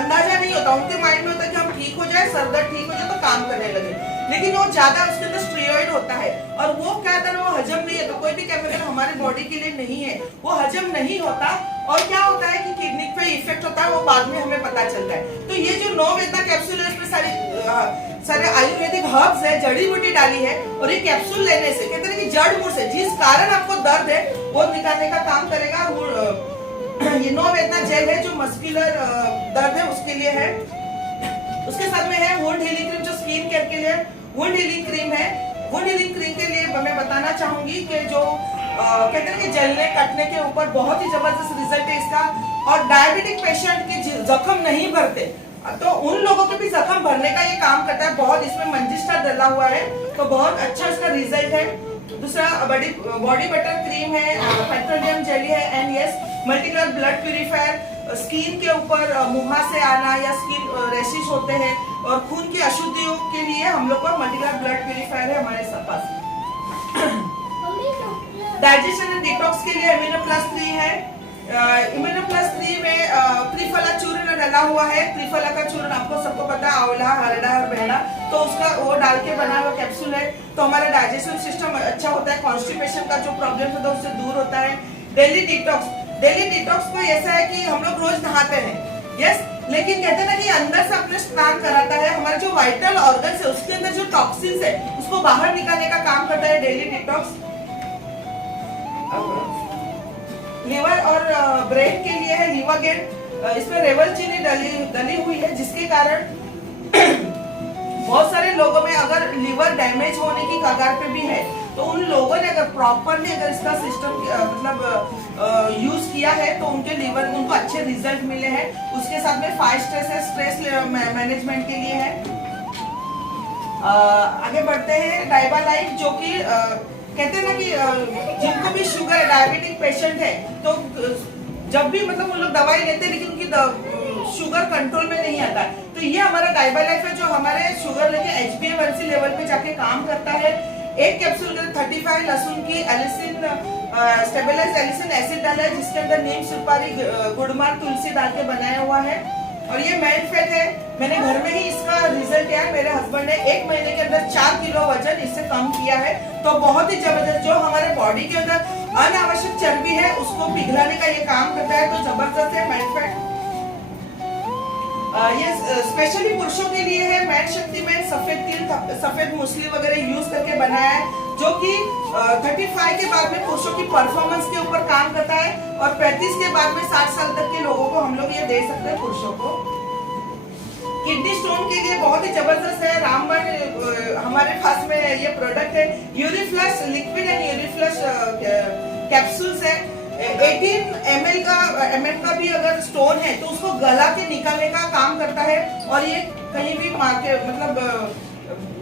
अंदाजा नहीं होता। उनके माइंड में होता है कि हम ठीक हो जाए, सर दर्द ठीक हो जाए तो काम करने लगे, लेकिन वो ज्यादा उसके अंदर स्टेरॉइड होता है और वो क्या होता है, वो हजम नहीं है, तो कोई भी केमिकल हमारे बॉडी के लिए नहीं है, वो हजम नहीं होता और क्या होता है कि किडनी पे इफेक्ट होता है, वो बाद में हमें पता चलता है। तो ये जो नो वेदना कैप्सूल है इसमें सारे आयुर्वेदिक हर्ब्स है, जड़ी बूटी डाली है और ये कैप्सूल लेने से कहते हैं कि जड़ मूल से जिस कारण आपको दर्द है वो निकालने का काम करेगा। ये नो वेदना जेल है जो मस्कुलर दर्द है उसके लिए है। उसके साथ में है वुंड हीलिंग क्रीम, जो स्किन केयर के लिए वुंड हीलिंग क्रीम है। वुंड हीलिंग क्रीम के लिए मैं बताना चाहूंगी कि जो कहते हैं कि जलने कटने के ऊपर बहुत ही जबरदस्त रिजल्ट है इसका, और डायबिटिक पेशेंट के जख्म नहीं भरते तो उन लोगों के भी जख्म भरने का ये काम करता है। बहुत इसमें मंजिस्टर डला हुआ है तो बहुत अच्छा इसका रिजल्ट है। दूसरा बॉडी बटर क्रीम है, पेट्रोलियम जेली है and yes multicolour blood purifier. Skin के ऊपर मुहा से आना या स्किन रैशेस होते हैं और खून की अशुद्धियों के लिए हम लोग का मल्टीकलर ब्लड प्यूरिफायर है हमारे पास। डाइजेशन एंड डिटॉक्स के लिए इम्यूनो प्लस 3 है। इम्यूनो प्लस 3 में त्रिफला चूर्ण डाला हुआ है। त्रिफला का चूर्ण आपको सबको पता है, आंवला, हरड़ा और बहड़ा, तो उसका वो डाल के बना हुआ कैप्सूल है, तो हमारा डाइजेशन सिस्टम अच्छा होता है, कॉन्स्टिपेशन का जो प्रॉब्लम होता है उससे दूर होता है। डेली डेली डिटॉक्स कोई ऐसा है कि हम लोग रोज नहाते हैं, यस, लेकिन कहते हैं ना कि अंदर से अपने स्नान कराता है, हमारे जो वाइटल ऑर्गन्स है उसके अंदर जो टॉक्सिन्स है उसको बाहर निकालने का काम करता है डेली डिटॉक्स। लिवर और ब्रेन के लिए है लिवागेन, इसमें रेवल चीनी डली हुई है, जिसके कारण बहुत सारे लोगों में अगर लिवर डैमेज होने की कगार पे भी है तो उन लोगों ने अगर प्रॉपरली अगर इसका सिस्टम मतलब यूज किया है तो उनके लिवर उनको अच्छे रिजल्ट मिले हैं। उसके साथ में 5 स्ट्रेस है, स्ट्रेस मैनेजमेंट के लिए है। आगे बढ़ते हैं डाइबालाइट, जो कि कहते हैं ना कि जिनको भी शुगर डायबिटिक पेशेंट है तो जब भी मतलब उन लोग दवाई लेते हैं लेकिन उनकी शुगर कंट्रोल में नहीं आता है, तो ये हमारा डाइबालाइफ है जो हमारे शुगर लेके HbA1c लेवल पे जाके काम करता है। एक कैप्सूल के 35 लहसुन की एलिसिन स्टेबलाइज एलिसिन एसिड डाला है, जिसके अंदर नीम सुपारी गुड़मार तुलसी डाल के बनाया हुआ है, और ये मेल्ट फैट है। मैंने घर में ही इसका रिजल्ट किया है, मेरे हस्बैंड ने 1 महीने के अंदर 4 किलो वजन इससे कम किया है, तो बहुत ही जबरदस्त। जो हमारे बॉडी के अंदर अनावश्यक चर्बी है उसको पिघलाने का ये काम करता है, तो जबरदस्त है मेल्ट फैट। ये स्पेशली पुरुषों के लिए है। मैट शक्ति में सफेद तिल सफेद मूसली वगैरह यूज करके बनाया है, जो कि 35 के बाद में पुरुषों की परफॉर्मेंस के ऊपर काम करता है, और 35 के बाद में 60 साल तक के लोगों को हम लोग ये दे सकते हैं पुरुषों को। किडनी स्टोन के लिए बहुत ही जबरदस्त है। रामबन हमारे पास में ये प्रोडक्ट है, यूरिफ्लश लिक्विड एंड यूरिफ्लश कैप्सूल्स है। 18 ml का भी अगर स्टोन है तो उसको गला के निकालने का काम करता है, और ये कहीं भी मार्केट मतलब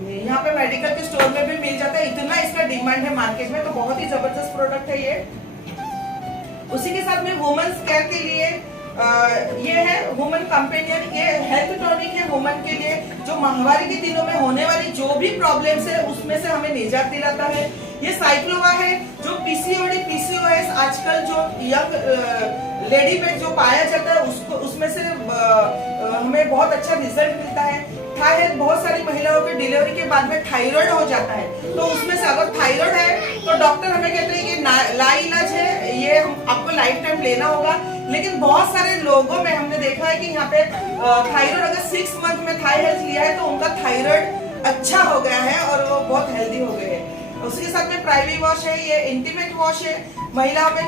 यहाँ पे मेडिकल के स्टोर में भी मिल जाता है, इतना इसका डिमांड है मार्केट में, तो बहुत ही जबरदस्त प्रोडक्ट है ये। उसी के साथ में वुमेन्स केयर के लिए ये है वुमेन कंपेनियन, ये हेल्थ टॉनिक है वुमेन के लिए, जो माहवारी के दिनों में होने वाली जो भी प्रॉब्लम्स है उसमें से हमें निजात दिलाता है। ये साइक्लोवा है, जो पीसीओडी पीसीओएस आजकल जो यंग लेडी में जो पाया जाता है उसको उसमें से हमें बहुत अच्छा रिजल्ट मिलता है। थायराइड, बहुत सारी महिलाओं के डिलीवरी के बाद में थायराइड हो जाता है, तो उसमें से अगर थायराइड है तो डॉक्टर हमें कहते हैं कि लाइलाज है, ये आपको लाइफ टाइम लेना होगा। लेकिन बहुत सारे लोगों में हमने देखा है कि यहाँ पे थायराइड अगर 6 मंथ में थाई हेल्थ लिया है तो उनका थायराइड अच्छा हो गया है और वो बहुत हेल्दी हो गए हैं। उसके साथ में प्राइवी वॉश है, ये इंटीमेट वॉश है। महिलाओं में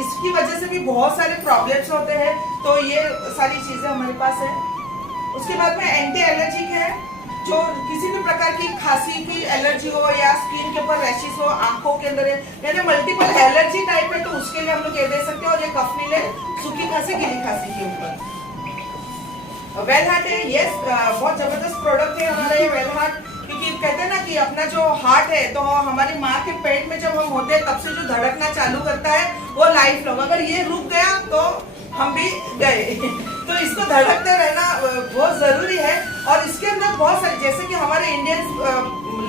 इसकी वजह से भी बहुत सारे प्रॉब्लम्स होते हैं, तो ये सारी चीजें हमारे पास है। उसके बाद में एंटी एलर्जिक है, जो किसी भी प्रकार की खांसी की एलर्जी हो या स्किन के ऊपर रैशेस हो, आंखों के अंदर यानी मल्टीपल एलर्जी टाइप है, तो उसके लिए हम लोग ये दे सकते हैं। और ये कफनील है, सूखी खांसी गीली खांसी के ऊपर। वेल हार्ट है, यस, बहुत जबरदस्त प्रोडक्ट है हमारा ये वेल हार्ट, क्योंकि कहते हैं ना कि अपना जो हार्ट है तो हमारी माँ के पेट में जब हम होते हैं तब से जो धड़कना चालू करता है वो लाइफ लॉन्ग, अगर ये रुक गया तो हम भी गए तो इसको धड़कते रहना बहुत जरूरी है। और इसके अंदर बहुत सारे, जैसे कि हमारे इंडियन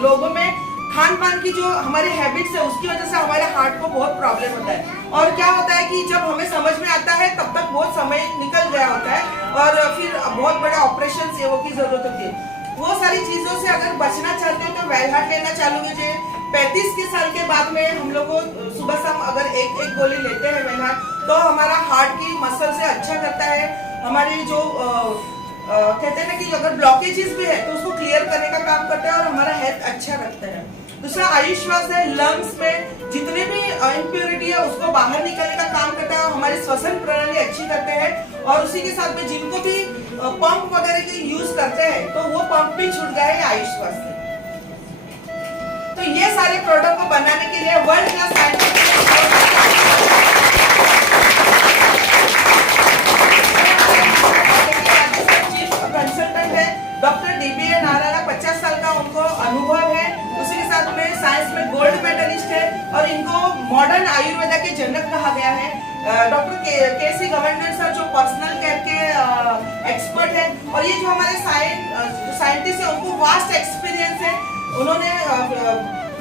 लोगों में खान पान की जो हमारी हैबिट्स है उसकी वजह से हमारे हार्ट को बहुत प्रॉब्लम होता है, और क्या होता है कि जब हमें समझ में आता है तब तक बहुत समय निकल गया होता है, और फिर बहुत बड़े ऑपरेशन सेवा की जरूरत होती है। वो सारी चीजों से अगर बचना चाहते हो तो वेल हार्ट लेना चालू कीजिए। 35 के साल के बाद में हम लोग सुबह शाम अगर एक गोली लेते हैं वेल हार्ट, तो हमारा हार्ट की मसल से अच्छा करता है। हमारी जो कहते हैं ना कि अगर ब्लॉकेजेस भी है तो उसको क्लियर करने का काम करता है और हमारा हेल्थ अच्छा रखता है। दूसरा आयुश्वास है, लंग्स में जितने भी इम्प्योरिटी है उसको बाहर निकालने का काम करता है, हमारी श्वसन प्रणाली अच्छी करते हैं। और उसी के साथ में जिनको भी पंप वगैरह के यूज करते हैं तो वो पंप भी छूट गया है आयुश्वास से। तो ये सारे प्रोडक्ट को बनाने के लिए वर्ल्ड क्लास चीफ कंसल्टेंट है डॉक्टर DBA नारायण, 50 साल का उनको अनुभव है। उसी के साथ में साइंस में गोल्ड मेडलिस्ट है और इनको मॉडर्न आयुर्वेदा के जनक कहा गया है। डॉक्टर KC गवर्नर सर जो पर्सनल केयर के एक्सपर्ट है, और ये जो हमारे साइंटिस्ट है उनको वास्ट एक्सपीरियंस है। उन्होंने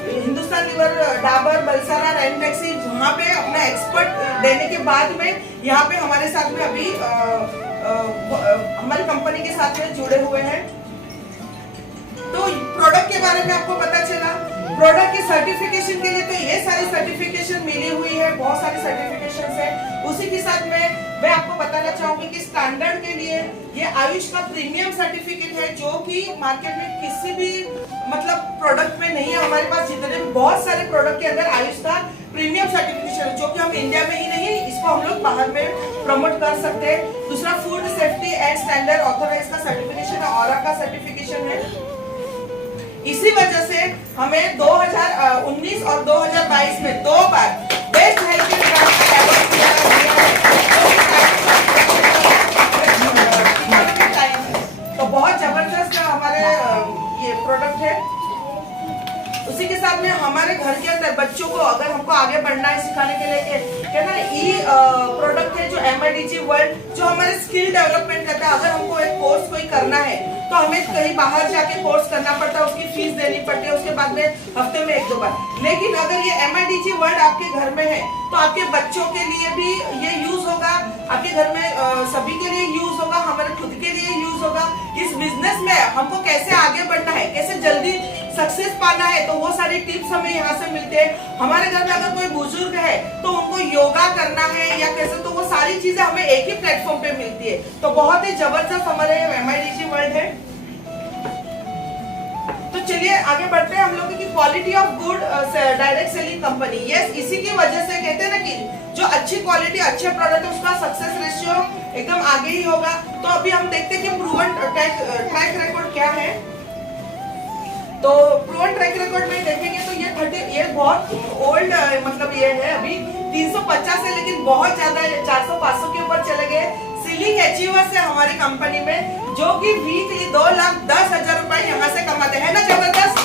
हिंदुस्तान लीवर, डाबर, बलसाना, रेनफ्लेक्सी वहाँ पे अपना एक्सपर्ट देने के बाद में यहाँ पे हमारे साथ में अभी हमारी कंपनी के साथ में जुड़े हुए हैं। तो प्रोडक्ट के बारे में आपको पता चला। प्रोडक्ट की सर्टिफिकेशन के लिए तो ये सारी सर्टिफिकेशन मिली हुई है, बहुत सारी सर्टिफिकेशन है। उसी के साथ में मैं आपको बताना चाहूंगी कि स्टैंडर्ड के लिए ये आयुष का प्रीमियम सर्टिफिकेट है, जो कि मार्केट में किसी भी मतलब प्रोडक्ट में नहीं है। हमारे पास जितने बहुत सारे प्रोडक्ट के अंदर आयुष का प्रीमियम सर्टिफिकेशन है, जो कि हम इंडिया में ही नहीं, इसको हम लोग बाहर में प्रमोट कर सकते हैं। दूसरा food safety and standard authorise का सर्टिफिकेशन है, ऑरा का सर्टिफिकेशन है। इसी वजह से हमें 2019 और 2022 में 2 बार बेस्ट हेल्थ केयर ब्रांड का अवार्ड दिया गया है। तो बहुत जबरदस्त हमारे ये प्रोडक्ट है। उसी के साथ में हमारे घर के अंदर बच्चों को अगर हमको आगे बढ़ना है सिखाने के लिए कहना प्रोडक्ट है जो MIDG वर्ल्ड जो हमारे स्किल डेवलपमेंट करता है। अगर हमको एक कोर्स कोई करना है तो हमें कहीं बाहर जाके कोर्स करना पड़ता है, उसकी फीस देनी पड़ती है, उसके बाद में हफ्ते में 1-2 बार। लेकिन अगर ये MIDG वर्ल्ड आपके घर में है तो आपके बच्चों के लिए भी ये यूज होगा, आपके घर में सभी के लिए यूज होगा, हमारे खुद के लिए यूज होगा। इस बिजनेस में हमको कैसे आगे बढ़ना है, कैसे जल्दी सक्सेस पाना है, तो वो सारी टिप्स हमें यहाँ से मिलते हैं। हमारे घर में अगर कोई बुजुर्ग है तो उनको योगा करना है या कैसे, तो वो सारी चीजें हमें एक ही प्लेटफॉर्म पे मिलती है। तो बहुत ही जबरदस्त हमारे MIDG वर्ल्ड है। तो चलिए आगे बढ़ते हैं हम लोग की quality of good direct selling company. Yes, इसी की वजह से कहते हैं ना कि जो अच्छी क्वालिटी अच्छे प्रोडक्ट है उसका सक्सेस रेशियो एकदम आगे ही होगा। तो अभी हम देखते हैं कि प्रूवन ट्रैक रिकॉर्ड क्या है। तो प्रूवन ट्रैक रिकॉर्ड में देखेंगे तो ये बहुत ओल्ड मतलब ये है, अभी 350 है, लेकिन बहुत ज्यादा 400-500 के ऊपर चले गए। सीलिंग अचीवर्स है हमारी कंपनी में, जो कि वीकली 2,10,000 रुपए यहाँ से कमाते हैं ना, जबरदस्त।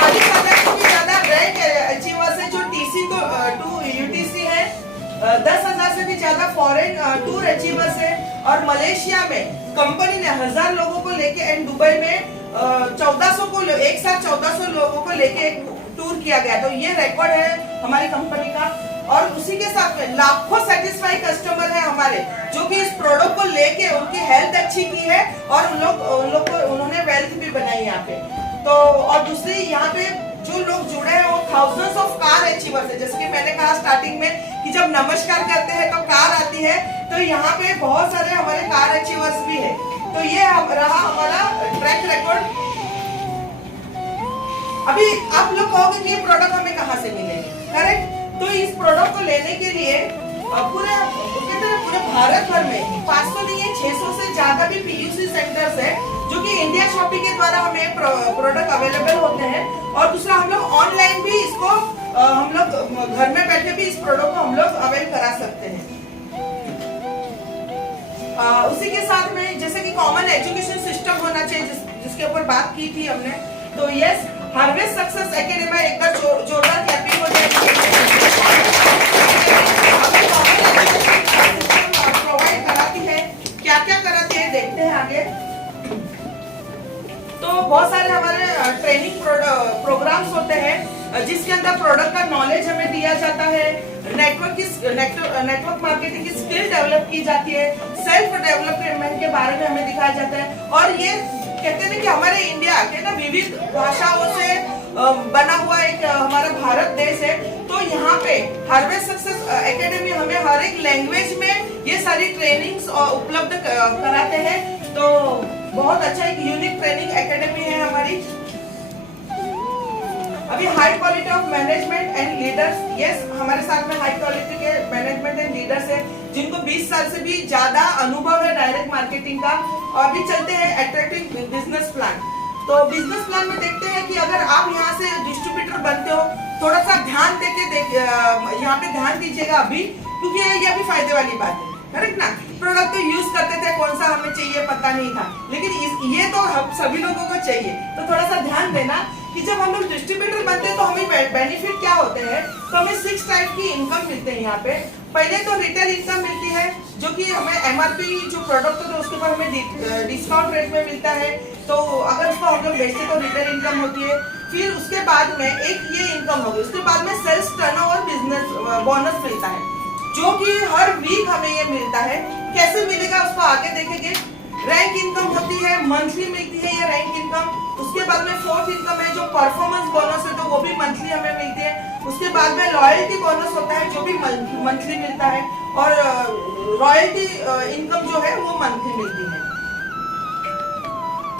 और 40,000 से भी ज्यादा रैंक अचीवर्स है जो TC टू UTC है। 10,000 से भी ज्यादा फॉरेन टूर अचीवर्स है। और मलेशिया में कंपनी ने 1,000 लोगों को लेके एंड दुबई में 1400 को एक साथ 1400 लोगों को लेके एक टूर किया गया। तो ये रिकॉर्ड है हमारी कंपनी का। और उसी के साथ में लाखों सेटिस्फाई कस्टमर है हमारे, जो कि इस प्रोडक्ट को लेके उनकी हेल्थ अच्छी की है और उन्होंने वेल्थ भी बनाई यहाँ पे। तो और दूसरी यहाँ पे जो लोग जुड़े हैं वो थाउजेंड्स ऑफ कार अचीवर्स है। जैसे कि मैंने कहा स्टार्टिंग में कि जब नमस्कार करते हैं तो कार आती है, तो यहाँ पे बहुत सारे हमारे कार अचीवर्स भी है। तो ये रहा हमारा ट्रैक रिकॉर्ड। अभी आप लोग कहोगे कि ये प्रोडक्ट हमें कहाँ से मिलेंगे, करेक्ट? तो इस प्रोडक्ट को लेने के लिए पूरे भारत भर में 500 नहीं है 600 से ज्यादा भी PUC सेंटर्स है, जो कि इंडिया शॉपिंग के द्वारा हमें प्रोडक्ट अवेलेबल होते हैं। और दूसरा हम लोग ऑनलाइन भी इसको हम लोग घर में बैठे भी इस प्रोडक्ट को हम लोग अवेल करा सकते हैं। उसी के साथ में जैसे कि कॉमन एजुकेशन सिस्टम होना चाहिए, जिसके ऊपर बात की थी हमने। तो यस, हार्वेस्ट सक्सेस एकेडमी में एक बार जोरदार क्लैपिंग हो जाएगी। प्रोवाइड कराती है, क्या क्या कराती है देखते हैं आगे। तो बहुत सारे हमारे ट्रेनिंग प्रोग्राम्स होते हैं, जिसके अंदर प्रोडक्ट का नॉलेज हमें दिया जाता है, नेटवर्क मार्केटिंग की स्किल डेवलप की जाती है, सेल्फ डेवलपमेंट के बारे में हमें दिखाया जाता है। और ये कहते हैं कि हमारे इंडिया के ना विविध भाषाओं से बना हुआ एक हमारा भारत देश है। तो यहाँ पे हार्वेस्ट सक्सेस एकेडमी हमें हर एक लैंग्वेज में ये सारी ट्रेनिंग्स उपलब्ध कराते हैं। तो बहुत अच्छा एक यूनिक ट्रेनिंग एकेडमी है हमारी। अभी high quality of management and leaders, yes, हमारे साथ में हाई क्वालिटी के मैनेजमेंट एंड लीडर्स है, जिनको 20 साल से भी ज्यादा अनुभव है डायरेक्ट मार्केटिंग का। और अभी चलते हैं अट्रैक्टिव बिजनेस प्लान। तो बिजनेस प्लान में देखते हैं कि अगर आप यहाँ से डिस्ट्रीब्यूटर बनते हो, थोड़ा सा ध्यान देके यहाँ पे ध्यान दीजिएगा अभी, क्योंकि ये अभी फायदे वाली बात है, करेक्ट ना? प्रोडक्ट तो यूज करते थे, कौन सा हमें चाहिए पता नहीं था, लेकिन ये तो हम सभी लोगों को चाहिए। तो थोड़ा सा ध्यान देना कि जब हम लोग डिस्ट्रीब्यूटर बनते हैं तो हमें बेनिफिट क्या होते हैं। तो हमें 6 टाइप की इनकम मिलते हैं यहाँ पे। पहले तो रिटेल इनकम मिलती है, जो कि हमें MRP जो प्रोडक्ट होता है उसके ऊपर हमें डिस्काउंट रेट में मिलता है। तो अगर उसको हम लोग बेचते तो रिटेल इनकम होती है। फिर उसके बाद में एक ये इनकम होगी, उसके बाद में सेल्स टर्नओवर बिजनेस बोनस मिलता है, जो कि हर वीक हमें ये मिलता है। कैसे मिलेगा उसको आगे देखेंगे। रैंक इनकम होती है, मंथली मिलती है ये रैंक इनकम। उसके बाद में फोर्थ इनकम है जो परफॉर्मेंस बोनस है, तो वो भी मंथली हमें मिलती है। उसके बाद में लॉयल्टी बोनस होता है, जो भी भी मंथली मिलता है, और रॉयल्टी इनकम जो है वो मंथली मिलती है।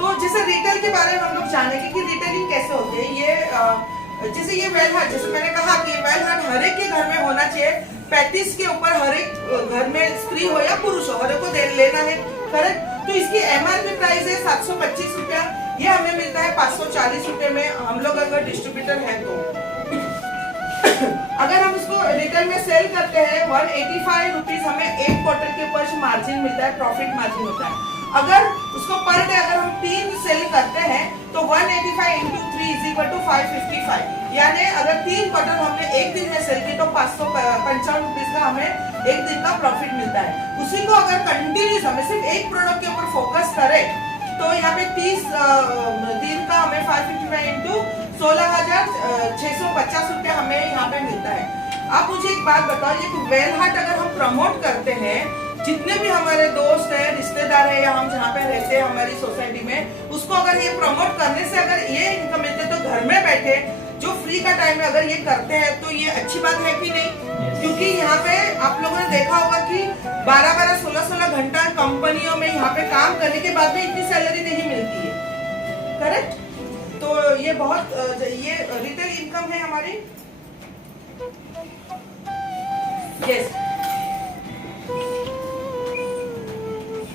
तो जैसे रिटेल के बारे में हम लोग जानेंगे कि रिटेलिंग कैसे होती है। ये जैसे ये वेल हार्ट, जैसे मैंने कहा कि वेल हार्ट हर एक के घर में होना चाहिए। 35 के ऊपर हर एक घर में स्त्री हो या पुरुष हो, हर एक को लेना है, करेक्ट। तो इसकी एमआरपी प्राइस है 725 रुपया, ये हमें मिलता है 540 रुपए में, हम लोग अगर डिस्ट्रीब्यूटर है तो। अगर हम इसको रिटेल में सेल करते हैं 185 रुपीज, हमें एक क्वार्टर के ऊपर मार्जिन मिलता है, प्रॉफिट मार्जिन होता है। अगर उसको पर डे अगर हम 3 सेल करते हैं तो 185 इंटू 3 इज इक्वल टू 555, यानी अगर 3 क्वार्टर हमने एक दिन में सेल की तो 555 रुपीज का हमें एक दिन का प्रॉफिट मिलता है। उसी को अगर कंटिन्यूस हमें सिर्फ एक प्रोडक्ट के ऊपर फोकस करें तो यहाँ पे 30 दिन का हमें 555 इंटू 16,650 रुपया हमें यहाँ पे मिलता है। आप मुझे एक बात बताओ, ये वेल हार्ट अगर हम प्रमोट करते हैं, जितने भी हमारे दोस्त हैं, रिश्तेदार हैं, या हम जहाँ पे रहते हैं हमारी सोसाइटी में, उसको अगर ये प्रमोट करने से अगर ये इनकम मिलते तो घर में बैठे जो फ्री का टाइम में अगर ये करते हैं तो ये अच्छी बात है कि नहीं? क्योंकि यहाँ पे आप लोगों ने देखा होगा कि 12-12, 16-16 घंटा कंपनियों में यहाँ पे काम करने के बाद में इतनी सैलरी नहीं मिलती है, करेक्ट। तो ये बहुत ये रिटेल इनकम है हमारी। यस।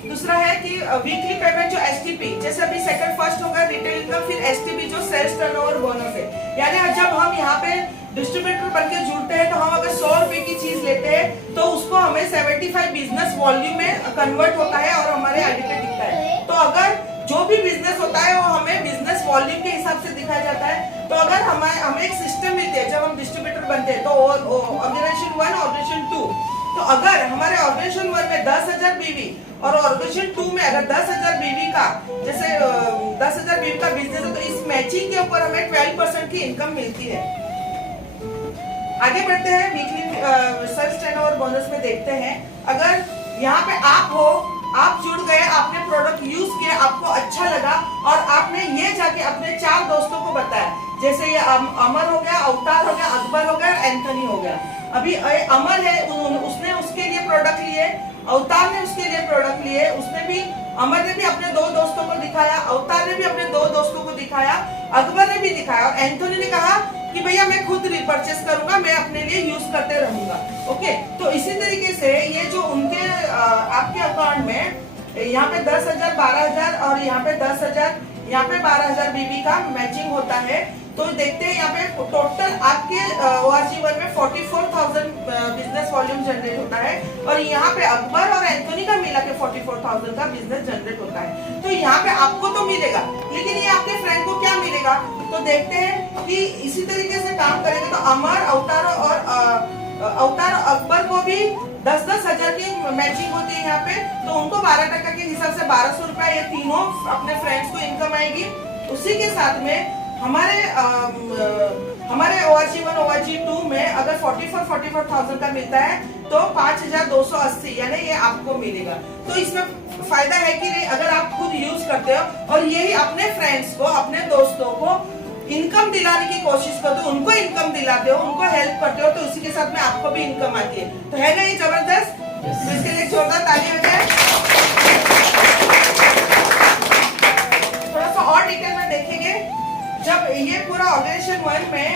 दूसरा है कि वीकली पेमेंट जो एसटीपी, जैसे अभी सेकंड फर्स्ट होगा रिटेल इनकम, फिर एसटीपी जो सेल्स टर्नओवर बोनस है, यानी जब हम यहाँ पे डिस्ट्रीब्यूटर बनके जुड़ते हैं तो हम अगर 100 रुपए की चीज लेते हैं तो उसको हमें 75 बिजनेस वॉल्यूम में कन्वर्ट होता है और हमारे आईडी पे दिखता है। तो अगर जो भी बिजनेस होता है वो हमें बिजनेस वॉल्यूम के हिसाब से दिखाया जाता है। तो अगर हमें एक सिस्टम मिलती है जब हम डिस्ट्रीब्यूटर बनते हैं, तो ऑर्गेनाइजेशन 1, ऑर्गेनाइजेशन 2, तो अगर हमारे ऑर्गेनाइजेशन 1 में 10,000 बीवी और ऑर्गेनाइजेशन 2 में अगर 10,000 बीवी का, जैसे 10,000 बीवी का बिजनेस है, तो इस मैचिंग के ऊपर हमें 12% की इनकम मिलती है। आगे बढ़ते हैं, वीकली सेल्स टर्नओवर बोनस में देखते हैं। अगर यहाँ पे आप हो, आप जुड़ गए, आपने प्रोडक्ट यूज किया, आपको अच्छा लगा और आपने ये जाके अपने 4 दोस्तों को बताया, जैसे ये अमर हो गया, अवतार हो गया, अकबर हो गया, एंथनी हो गया। अभी अमर है, उसने उसके लिए प्रोडक्ट लिए, अवतार ने उसके लिए प्रोडक्ट लिए, उसने भी, अमर ने भी अपने 2 दोस्तों को दिखाया, अवतार ने भी अपने 2 दोस्तों को दिखाया, अकबर ने भी दिखाया, और एंथनी ने कहा कि भैया मैं खुद रिपर्चेस करूंगा, मैं अपने लिए यूज करते रहूंगा। ओके, तो इसी तरीके से ये जो उनके आपके अकाउंट में यहाँ पे 10,000, 12,000 और यहाँ पे 10,000, यहाँ पे 12,000 बीबी का मैचिंग होता है। तो देखते हैं यहाँ पे टोटल आपके ORG1 में 44,000 बिजनेस वॉल्यूम जनरेट होता है, और यहाँ पे अकबर और एंथनी का मिला के 44,000 का बिजनेस जनरेट होता है। तो यहाँ पे आपको तो मिलेगा, लेकिन ये आपके फ्रेंड को क्या मिलेगा? तो देखते हैं कि इसी तरीके से काम करेंगे तो अमर, अवतार और अकबर को भी 10-10 हजार की मैचिंग होती है यहाँ पे, तो उनको 12% के हिसाब से 1200 रुपया ये तीनों अपने फ्रेंड्स को इनकम आएगी। उसी के साथ में हमारे ORG1, ORG2 में अगर 44,000 का मिलता है तो 5,280 यानी ये आपको मिलेगा। तो इसमें फायदा है कि नहीं, अगर आप खुद यूज करते हो और यही अपने फ्रेंड्स को, अपने दोस्तों को इनकम दिलाने की कोशिश करते हो, उनको इनकम दिलाते हो, उनको हेल्प करते हो, तो उसी के साथ में आपको भी इनकम आती है। तो है ना ये जबरदस्त? तो इसके लिए जोरदार ताली हो जाए। थोड़ा सा और डिटेल में देखेंगे, जब ये पूरा ऑर्गेनाइजेशन 1 में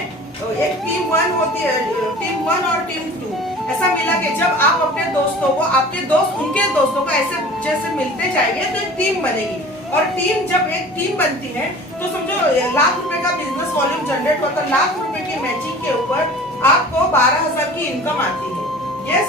एक टीम 1 होती है, टीम 1 और टीम 2 ऐसा मिला के जब आप अपने दोस्तों को, आपके दोस्त उनके दोस्तों को ऐसे जैसे मिलते जाएंगे तो एक टीम बनेगी, और टीम जब एक टीम बनती है तो समझो लाख रुपए का बिजनेस वॉल्यूम जनरेट होता है, लाख रुपए की मैचिंग के ऊपर आपको 12,000 की इनकम आती है। यस,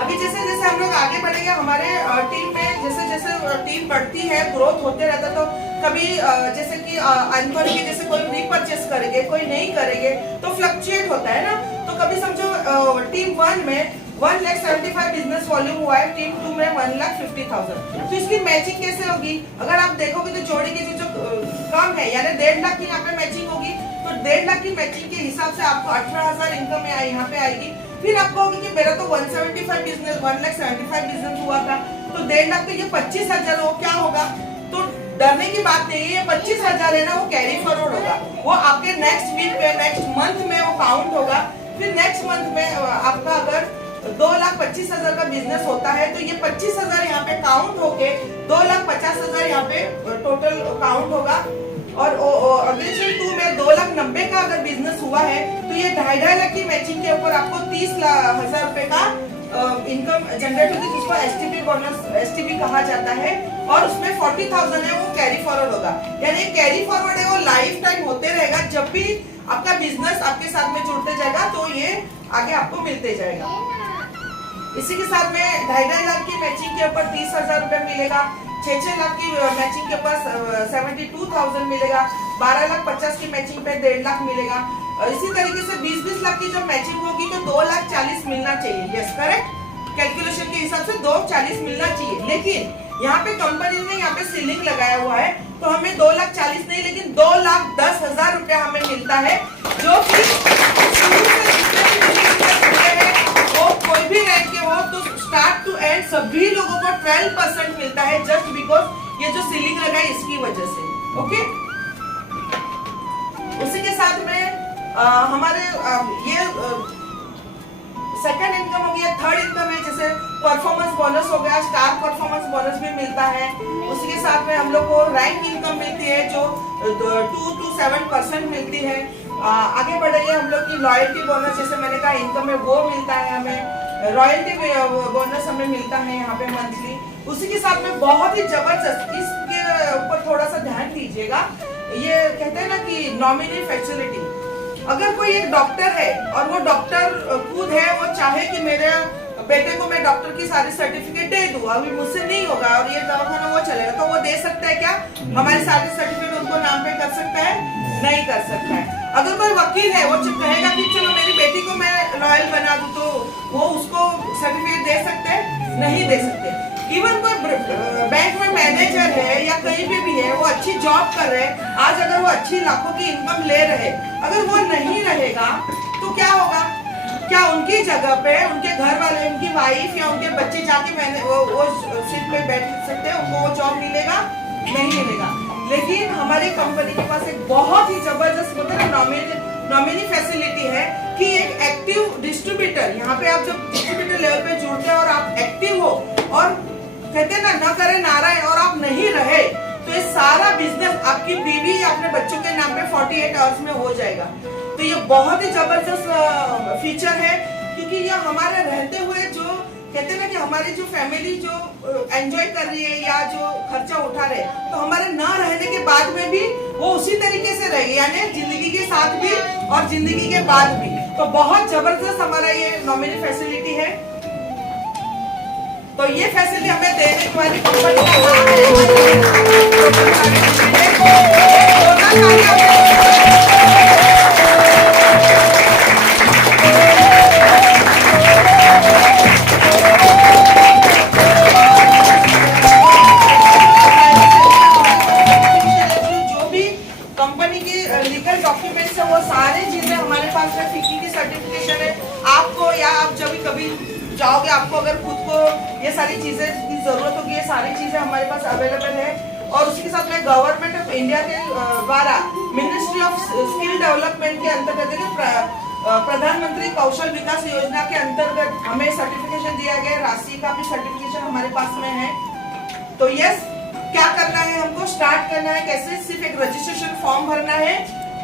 अभी जैसे जैसे हम लोग आगे बढ़ेंगे हमारे टीम में, जैसे जैसे टीम बढ़ती है, ग्रोथ होते रहता, तो कभी जैसे कि अनकॉल के जैसे कोई रीपरचेस करेंगे, कोई नहीं करेंगे, तो फ्लक्चुएट होता है ना। तो कभी समझो टीम 1 में 1,75,000 बिजनेस वॉल्यूम हुआ है, टीम 2 में 1,50,000, तो इसकी मैचिंग कैसे होगी? अगर आप देखोगे तो जोड़ी की जो कम है, यानी 1.5 लाख की यहाँ पे मैचिंग होगी, तो 1.5 लाख की मैचिंग के हिसाब से आपको 18,000 इनकम यहाँ पे आएगी। फिर आपको होगी कि मेरा तो 175 बिजनेस, 1,75,000 बिजनेस हुआ था, तो 1.5 लाख तो ये 25,000 हो, क्या होगा? तो डरने की बात नहीं है, ये 25,000 है ना, वो कैरी फॉरवर्ड होगा, वो आपके नेक्स्ट वीक पे, नेक्स्ट मंथ में वो काउंट होगा। फिर नेक्स्ट मंथ में आपका अगर 2,25,000 का बिजनेस होता है तो ये 25,000 यहाँ पे काउंट होके 2,50,000 यहाँ पे टोटल काउंट होगा। और ऑर्गेनाइजेशन 2 में 2,90,000 का अगर बिजनेस हुआ है तो ये 2.5 लाख की मैचिंग के ऊपर आपको 30,000 रुपए का इनकम जनरेट होगी, जिसको एसटीपी बोनस एसटीपी कहा जाता है। और उसमें 40,000 है वो कैरी फॉरवर्ड होगा, यानी कैरी फॉरवर्ड है वो लाइफ टाइम होते रहेगा। जब भी आपका बिजनेस आपके साथ में जुड़ते जाएगा तो ये आगे आपको मिलते जाएगा। इसी के साथ में 2.5 लाख की मैचिंग के ऊपर 30,000 रुपए मिलेगा, 6 लाख की मैचिंग के ऊपर 72,000 मिलेगा, 12,50,000 की मैचिंग पे 1.5 लाख मिलेगा। इसी तरीके से 20-20 लाख की जब मैचिंग होगी तो 2,40,000 मिलना चाहिए। यस करेक्ट, कैलकुलेशन के हिसाब से 2,40,000 मिलना चाहिए। लेकिन यहाँ पे कंपनी ने यहाँ पे सीलिंग लगाया हुआ है, तो हमें 2,40,000 नहीं लेकिन 2,10,000 रुपया हमें मिलता है, जो कि शुरू से जितने भी जुड़े हैं वो कोई भी रैंक के हो तो स्टार्ट टू एंड सभी लोगों को 12% मिलता है, जस्ट बिकॉज ये जो सीलिंग लगा है इसकी वजह से। ओके, उसी के साथ में हमारे ये सेकंड इनकम हो गया। थर्ड इनकम है जैसे परफॉर्मेंस बोनस हो गया, स्टार परफॉर्मेंस बोनस भी मिलता है। उसी के साथ में हम लोग को रैंक इनकम मिलती है जो 2 to 7% मिलती है। आगे बढ़ेंगे हम लोग की लॉयल्टी बोनस, जैसे मैंने कहा इनकम है वो मिलता है हमें, रॉयल्टी बोनस हमें मिलता है यहाँ पे मंथली। उसी के साथ में बहुत ही जबरदस्त, इसके ऊपर थोड़ा सा ध्यान दीजिएगा, ये कहते हैं ना कि नॉमिनी फैसिलिटी। अगर कोई एक डॉक्टर है और वो डॉक्टर खुद है, वो चाहे कि मेरे बेटे को मैं डॉक्टर की सारी सर्टिफिकेट दे दूं, अभी मुझसे नहीं होगा और ये दवाखाना वो चलेगा, तो वो दे सकता है क्या? हमारी सारी सर्टिफिकेट उनको नाम पे कर सकता है? नहीं कर सकता है। अगर कोई वकील है वो कहेगा कि चलो मेरी बेटी को मैं लॉयल बना दूं, तो वो उसको सर्टिफिकेट दे सकते हैं? नहीं दे सकते। इवन कोई बैंक में मैनेजर है या कहीं भी है, वो अच्छी जॉब कर रहे हैं, आज अगर वो अच्छी लाखों की इनकम ले रहे, अगर वो नहीं रहेगा तो क्या होगा? क्या उनकी जगह पे उनके घर वाले, उनकी वाइफ या उनके बच्चे जाके वो सीट पे बैठ सकते हैं, उनको वो जॉब मिलेगा? नहीं मिलेगा। लेकिन हमारी कंपनी के पास एक बहुत ही जबरदस्त मतलब नॉमिनी फैसिलिटी है कि एक एक्टिव डिस्ट्रीब्यूटर, यहाँ पे आप जब डिस्ट्रीब्यूटर लेवल पे जुड़ते हैं और आप एक्टिव हो और कहते हैं ना, न करे नारायण, और आप नहीं रहे तो ये सारा बिजनेस आपकी बीवी या अपने बच्चों के नाम पे 48 आवर्स में हो जाएगा। तो ये बहुत ही जबरदस्त फीचर है, क्योंकि ये हमारे रहते हुए जो कहते हैं ना कि हमारी जो फैमिली जो एंजॉय कर रही है या जो खर्चा उठा रहे, तो हमारे न रहने के बाद में भी वो उसी तरीके से रहे, यानी जिंदगी के साथ भी और जिंदगी के बाद भी। तो बहुत जबरदस्त हमारा ये नॉमिनी फैसिलिटी है। तो ये फैसिलिटी हमें देने वाली कंपनी जो भी कंपनी की लीगल डॉक्यूमेंट्स है वो सारी चीजें हमारे पास है। फिकी की सर्टिफिकेशन है, आपको या आप जब कभी जाओगे, आपको अगर खुद को ये सारी चीजें की जरूरत होगी, ये सारी चीजें हमारे पास अवेलेबल है। और उसके साथ में गवर्नमेंट ऑफ इंडिया के द्वारा मिनिस्ट्री ऑफ स्किल डेवलपमेंट के अंतर्गत प्रधानमंत्री कौशल विकास योजना के अंतर्गत हमें सर्टिफिकेशन दिया गया, राशि का भी सर्टिफिकेशन हमारे पास में है। तो यस, क्या करना है हमको? स्टार्ट करना है कैसे? सिर्फ एक रजिस्ट्रेशन फॉर्म भरना है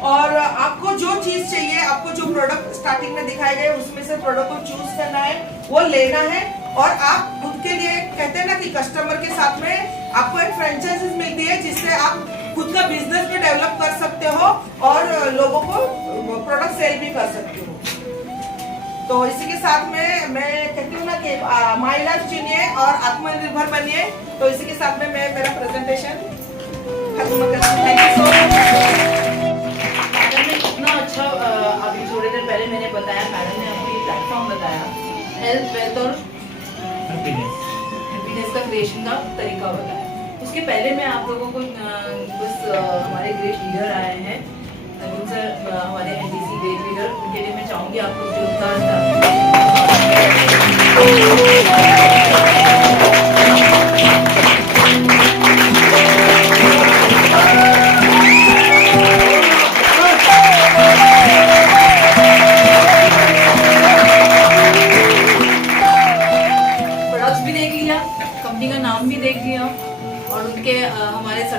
और आपको जो चीज चाहिए, आपको जो प्रोडक्ट स्टार्टिंग में दिखाए गए उसमें से प्रोडक्ट को चूज करना है, वो लेना है। और आप खुद के लिए कहते हैं ना कि कस्टमर के साथ में आपको एक फ्रेंचाइजीज मिलती है, जिससे आप खुद का बिजनेस भी डेवलप कर सकते हो और लोगों को प्रोडक्ट सेल भी कर सकते हो। तो इसी के साथ में मैं कहती हूँ ना कि माई लाइफ चुनिए और आत्मनिर्भर बनिए। तो इसी के साथ में मैं मेरा प्रेजेंटेशन खत्म करती हूँ। Thank you so much. इतना अच्छा अभी थोड़ी देर पहले मैंने बताया, मैडम ने आपको ये प्लेटफॉर्म बताया, हेल्थ, वेल्थ और हैप्पीनेस का क्रिएशन का तरीका बताया। उसके पहले मैं आप लोगों को बस हमारे ग्रेट लीडर आए हैं, अरुण सर, हमारे एनडीसी ग्रेट लीडर, उनके लिए मैं चाहूँगी आप लोग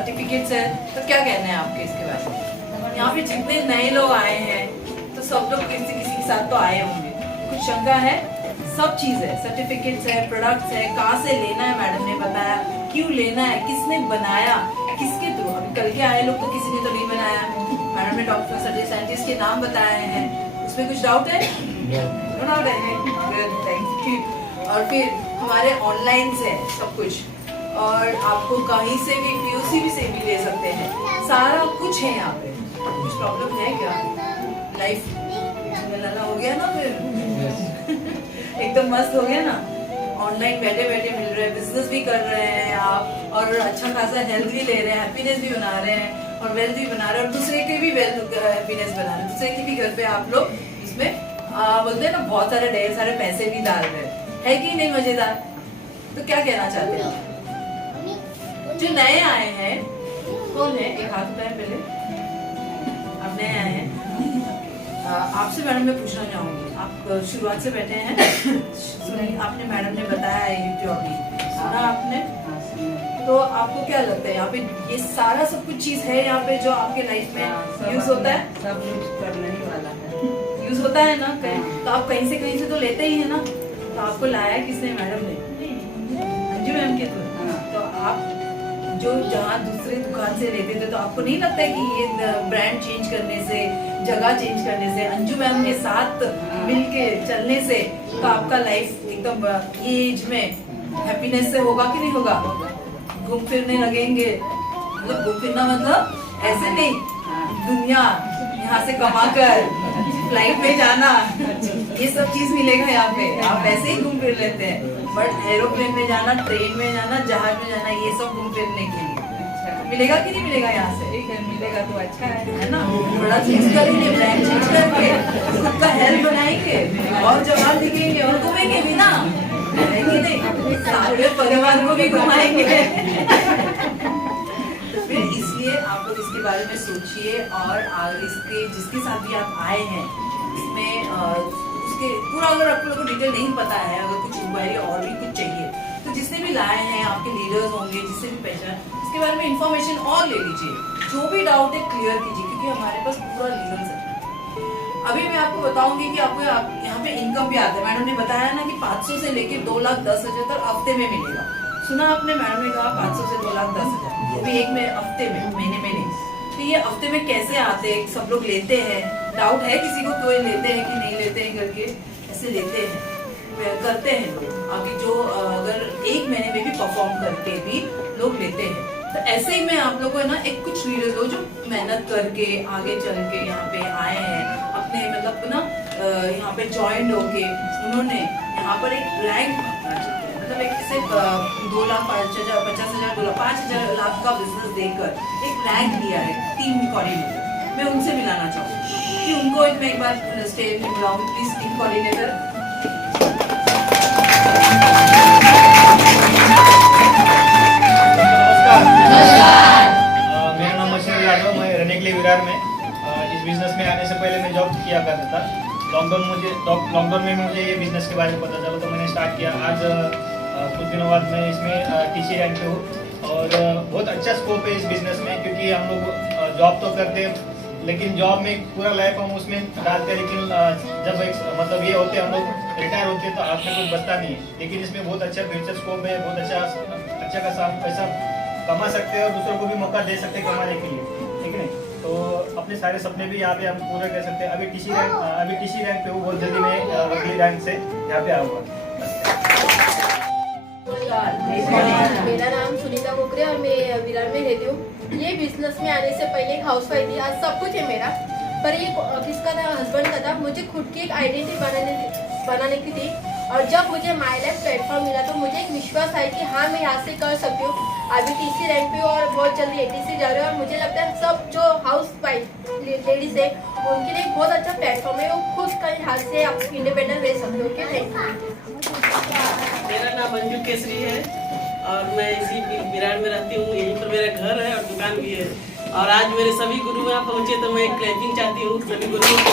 सर्टिफिकेट्स है, तो क्या कहना है आपके इसके बारे में? यहाँ पे जितने नए लोग आए हैं तो सब लोग किसी किसी के साथ तो आए होंगे, कुछ शंका है? सब चीज है, सर्टिफिकेट्स है, प्रोडक्ट्स है, कहाँ से लेना है मैडम ने बताया, क्यों लेना है, किसने बनाया, किसके थ्रू। अभी कल के आए लोग तो किसी ने तो नहीं बनाया, मैडम ने डॉक्टर सर्जरी साइंटिस्ट के नाम बताए हैं, उसमें कुछ डाउट है? नो डाउट है, गुड, थैंक यू। और फिर हमारे ऑनलाइन से सब कुछ, और आपको कहीं से भी पीओसी से भी ले सकते हैं, सारा कुछ है यहाँ पे। कुछ प्रॉब्लम है क्या? लाइफ मिलाना हो गया ना फिर एकदम मस्त हो गया ना, ऑनलाइन बैठे बैठे मिल रहे हैं, बिजनेस भी कर रहे हैं आप, और अच्छा खासा हेल्थ भी ले रहे हैं, हैप्पीनेस भी बना रहे हैं, और वेल्थ भी बना रहे हैं, और दूसरे के भी वेल्थ हैप्पीनेस बना रहे हैं, दूसरे के भी घर पे आप लोग इसमें बोलते हैं ना बहुत सारे ढेर सारे पैसे भी डाल रहे हैं, है कि नहीं मजेदार? तो क्या कहना चाहते हैं? जो नए आए हैं कौन है? एक हाथ उठाएं पहले, आप नए आए हैं। आपसे मैडम मैं पूछना चाहूंगी, आप शुरुआत से बैठे हैं, सुनिए आपने मैडम ने बताया है ये अभी सुना आपने, तो आपको क्या लगता है यहाँ पे ये सारा सब कुछ चीज है यहाँ पे जो आपके लाइफ में यूज होता है? सब यूज करने ही वाला है, यूज होता है ना कहीं, तो आप कहीं से तो लेते ही है ना, तो आपको लाया किसने? मैडम ने, अंजू मैम के थ्रू। तो आप जो जहाँ दूसरे दुकान से लेते थे तो आपको नहीं लगता है कि ये ब्रांड चेंज करने से, जगह चेंज करने से, अंजू मैम के साथ मिलके चलने से तो आपका लाइफ एकदम ये एज में हैप्पीनेस से होगा कि नहीं होगा? घूम फिरने लगेंगे, मतलब घूम फिरना मतलब ऐसे नहीं, दुनिया यहाँ से कमा कर फ्लाइट में जाना, ये सब चीज मिलेगा यहाँ पे, आप ऐसे ही घूम फिर लेते हैं, बट एरोप्लेन में जाना, ट्रेन में जाना, जहाज में जाना, ये सब घूम फिरने के लिए मिलेगा कि नहीं मिलेगा? यहाँ से ठीक है, मिलेगा तो अच्छा है ना, बड़ा चेंज करेंगे, ब्रांड चेंज करके खुद का हेल्थ बनाएंगे और जवान दिखेंगे और घूमेंगे भी ना, है कि नहीं? सारे परिवार को भी घुमाएंगे फिर इसलिए आप लोग इसके बारे में सोचिए, और इसके जिसके साथ भी आप आए हैं इसमें उसके पूरा, अगर आप लोगों को डिटेल नहीं पता है, अगर कुछ इंक्वायरी और भी कुछ चाहिए तो जिसने भी लाए हैं आपके लीडर्स होंगे, जिससे भी पहचान, इसके बारे में इंफॉर्मेशन और ले लीजिए, जो भी डाउट है क्लियर कीजिए, क्योंकि हमारे पास पूरा लीडर्स है। अभी मैं आपको बताऊंगी कि आपको यहाँ पे इनकम भी आता है, मैडम ने बताया ना कि 500 से लेके 2,10,000 तक हफ्ते में मिलेगा, सुना आपने? मैडम ने कहा 500 से 2,10,000, वो भी एक में हफ्ते में, महीने में नहीं। तो ये हफ्ते में कैसे आते हैं? सब लोग लेते हैं, डाउट है किसी को कोई लेते हैं कि नहीं लेते हैं करके? ऐसे लेते हैं, करते हैं लोग। अभी जो अगर एक महीने में भी परफॉर्म करके भी लोग लेते हैं, तो ऐसे ही मैं आप लोगों को ना एक कुछ लीडर्स हो जो मेहनत करके आगे चल के यहाँ पे आए हैं, अपने मतलब ना यहाँ पे ज्वाइन होके उन्होंने यहाँ पर एक रैंक, मतलब एक सिर्फ 2,50,000, 50,000, 5,000 लाख का बिजनेस देकर एक रैंक दिया है टीम कोऑर्डिनेटर। मैं उनसे मिलाना चाहूँगी कि उनको मैं एक बार स्टेज में बुलाऊंगी, प्लीज टीम कोऑर्डिनेटर। मेरा नाम मशीन यादव, मैं रहने के लिए विरार में। इस बिजनेस में आने से पहले मैं जॉब किया करता था। लॉकडाउन में मुझे ये बिजनेस के बारे में पता चला तो मैंने स्टार्ट किया। आज कुछ दिनों बाद मैं इसमें टीसी रैंक पे हूँ और बहुत अच्छा स्कोप है इस बिजनेस में, क्योंकि हम लोग जॉब तो करते हैं लेकिन जॉब में पूरा लाइफ हम उसमें डालते हैं, लेकिन जब एक मतलब ये होते हम लोग रिटायर होते हैं तो हाथ में कुछ बचता नहीं है। लेकिन इसमें बहुत अच्छा फ्यूचर स्कोप है, बहुत अच्छा खासा पैसा कमा सकते हैं और दूसरों को भी मौका दे सकते हैं कमाने के लिए, ठीक है नहीं? तो अपने सारे सपने भी यहाँ पे हम पूरे कर सकते हैं। अभी टीसी रैंक पे हूँ, बहुत जल्दी मैं अगली रैंक से यहाँ पे आऊँगा। मेरा नाम सुनीता कोकरे और मैं विरार में रहती हूँ। ये बिजनेस में आने से पहले एक हाउसवाइफ थी, आज सब कुछ है मेरा, पर ये किसका था? हस्बैंड का था। मुझे खुद की एक आइडेंटिटी बनाने की थी और जब मुझे माई लाइफ प्लेटफॉर्म मिला तो मुझे एक विश्वास है कि हाँ मैं यहाँ से कर सकती हूँ। अभी टीसी रैंक पे और बहुत जल्दी एटीसी जा रहे हैं और मुझे लगता है सब जो हाउस वाइफ लेडीज है उनके लिए बहुत अच्छा प्लेटफॉर्म है, वो खुद कहीं हाथ से आप इंडिपेंडेंट रह सकते हो। Okay, thank you. मेरा नाम अंजू केसरी है और मैं इसी विरार में रहती हूँ। यहीं पर मेरा घर है और दुकान भी है। और आज मेरे सभी गुरु यहाँ पहुँचे तो मैं एक क्लैपिंग चाहती हूँ सभी गुरुओं को।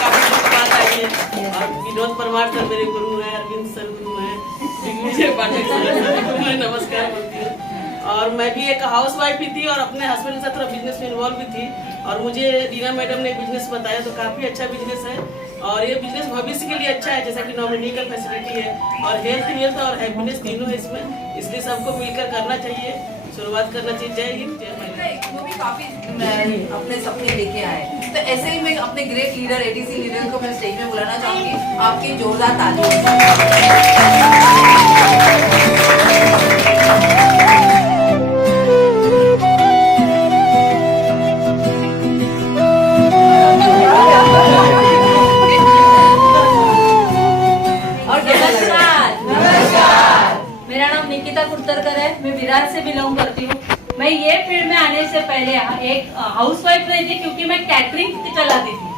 काफी बात आई है और विनोद परमार सर मेरे गुरु हैं, अरविंद सर गुरु हैं, दिग्विजय पाठक सर मैं नमस्कार बोलती हूँ। और मैं भी एक हाउस वाइफ ही थी और अपने हस्बैंड के साथ थोड़ा बिजनेस में इन्वॉल्व भी थी। और मुझे रीना मैडम ने बिजनेस बताया तो काफ़ी अच्छा बिजनेस है और ये बिजनेस भविष्य के लिए अच्छा है, जैसा कि नॉमिनी का फैसिलिटी है और हेल्थ और हैप्पीनेस तीनों है इसमें, इसलिए सबको मिलकर करना चाहिए, शुरुआत करना चाहिए। जय हिंद जय महिला। वो भी काफी अपने सपने लेके आए। तो ऐसे ही मैं अपने ग्रेट लीडर एडीसी लीडर को मैं स्टेज में बुलाना चाहूंगी, आपकी जोरदार तालियों। मेरा नाम निकिता कुर्तरकर है, मैं विरार से बिलोंग करती हूँ। मैं ये फील्ड में आने से पहले एक हाउसवाइफ रही थी क्योंकि मैं कैटरिंग चलाती थी,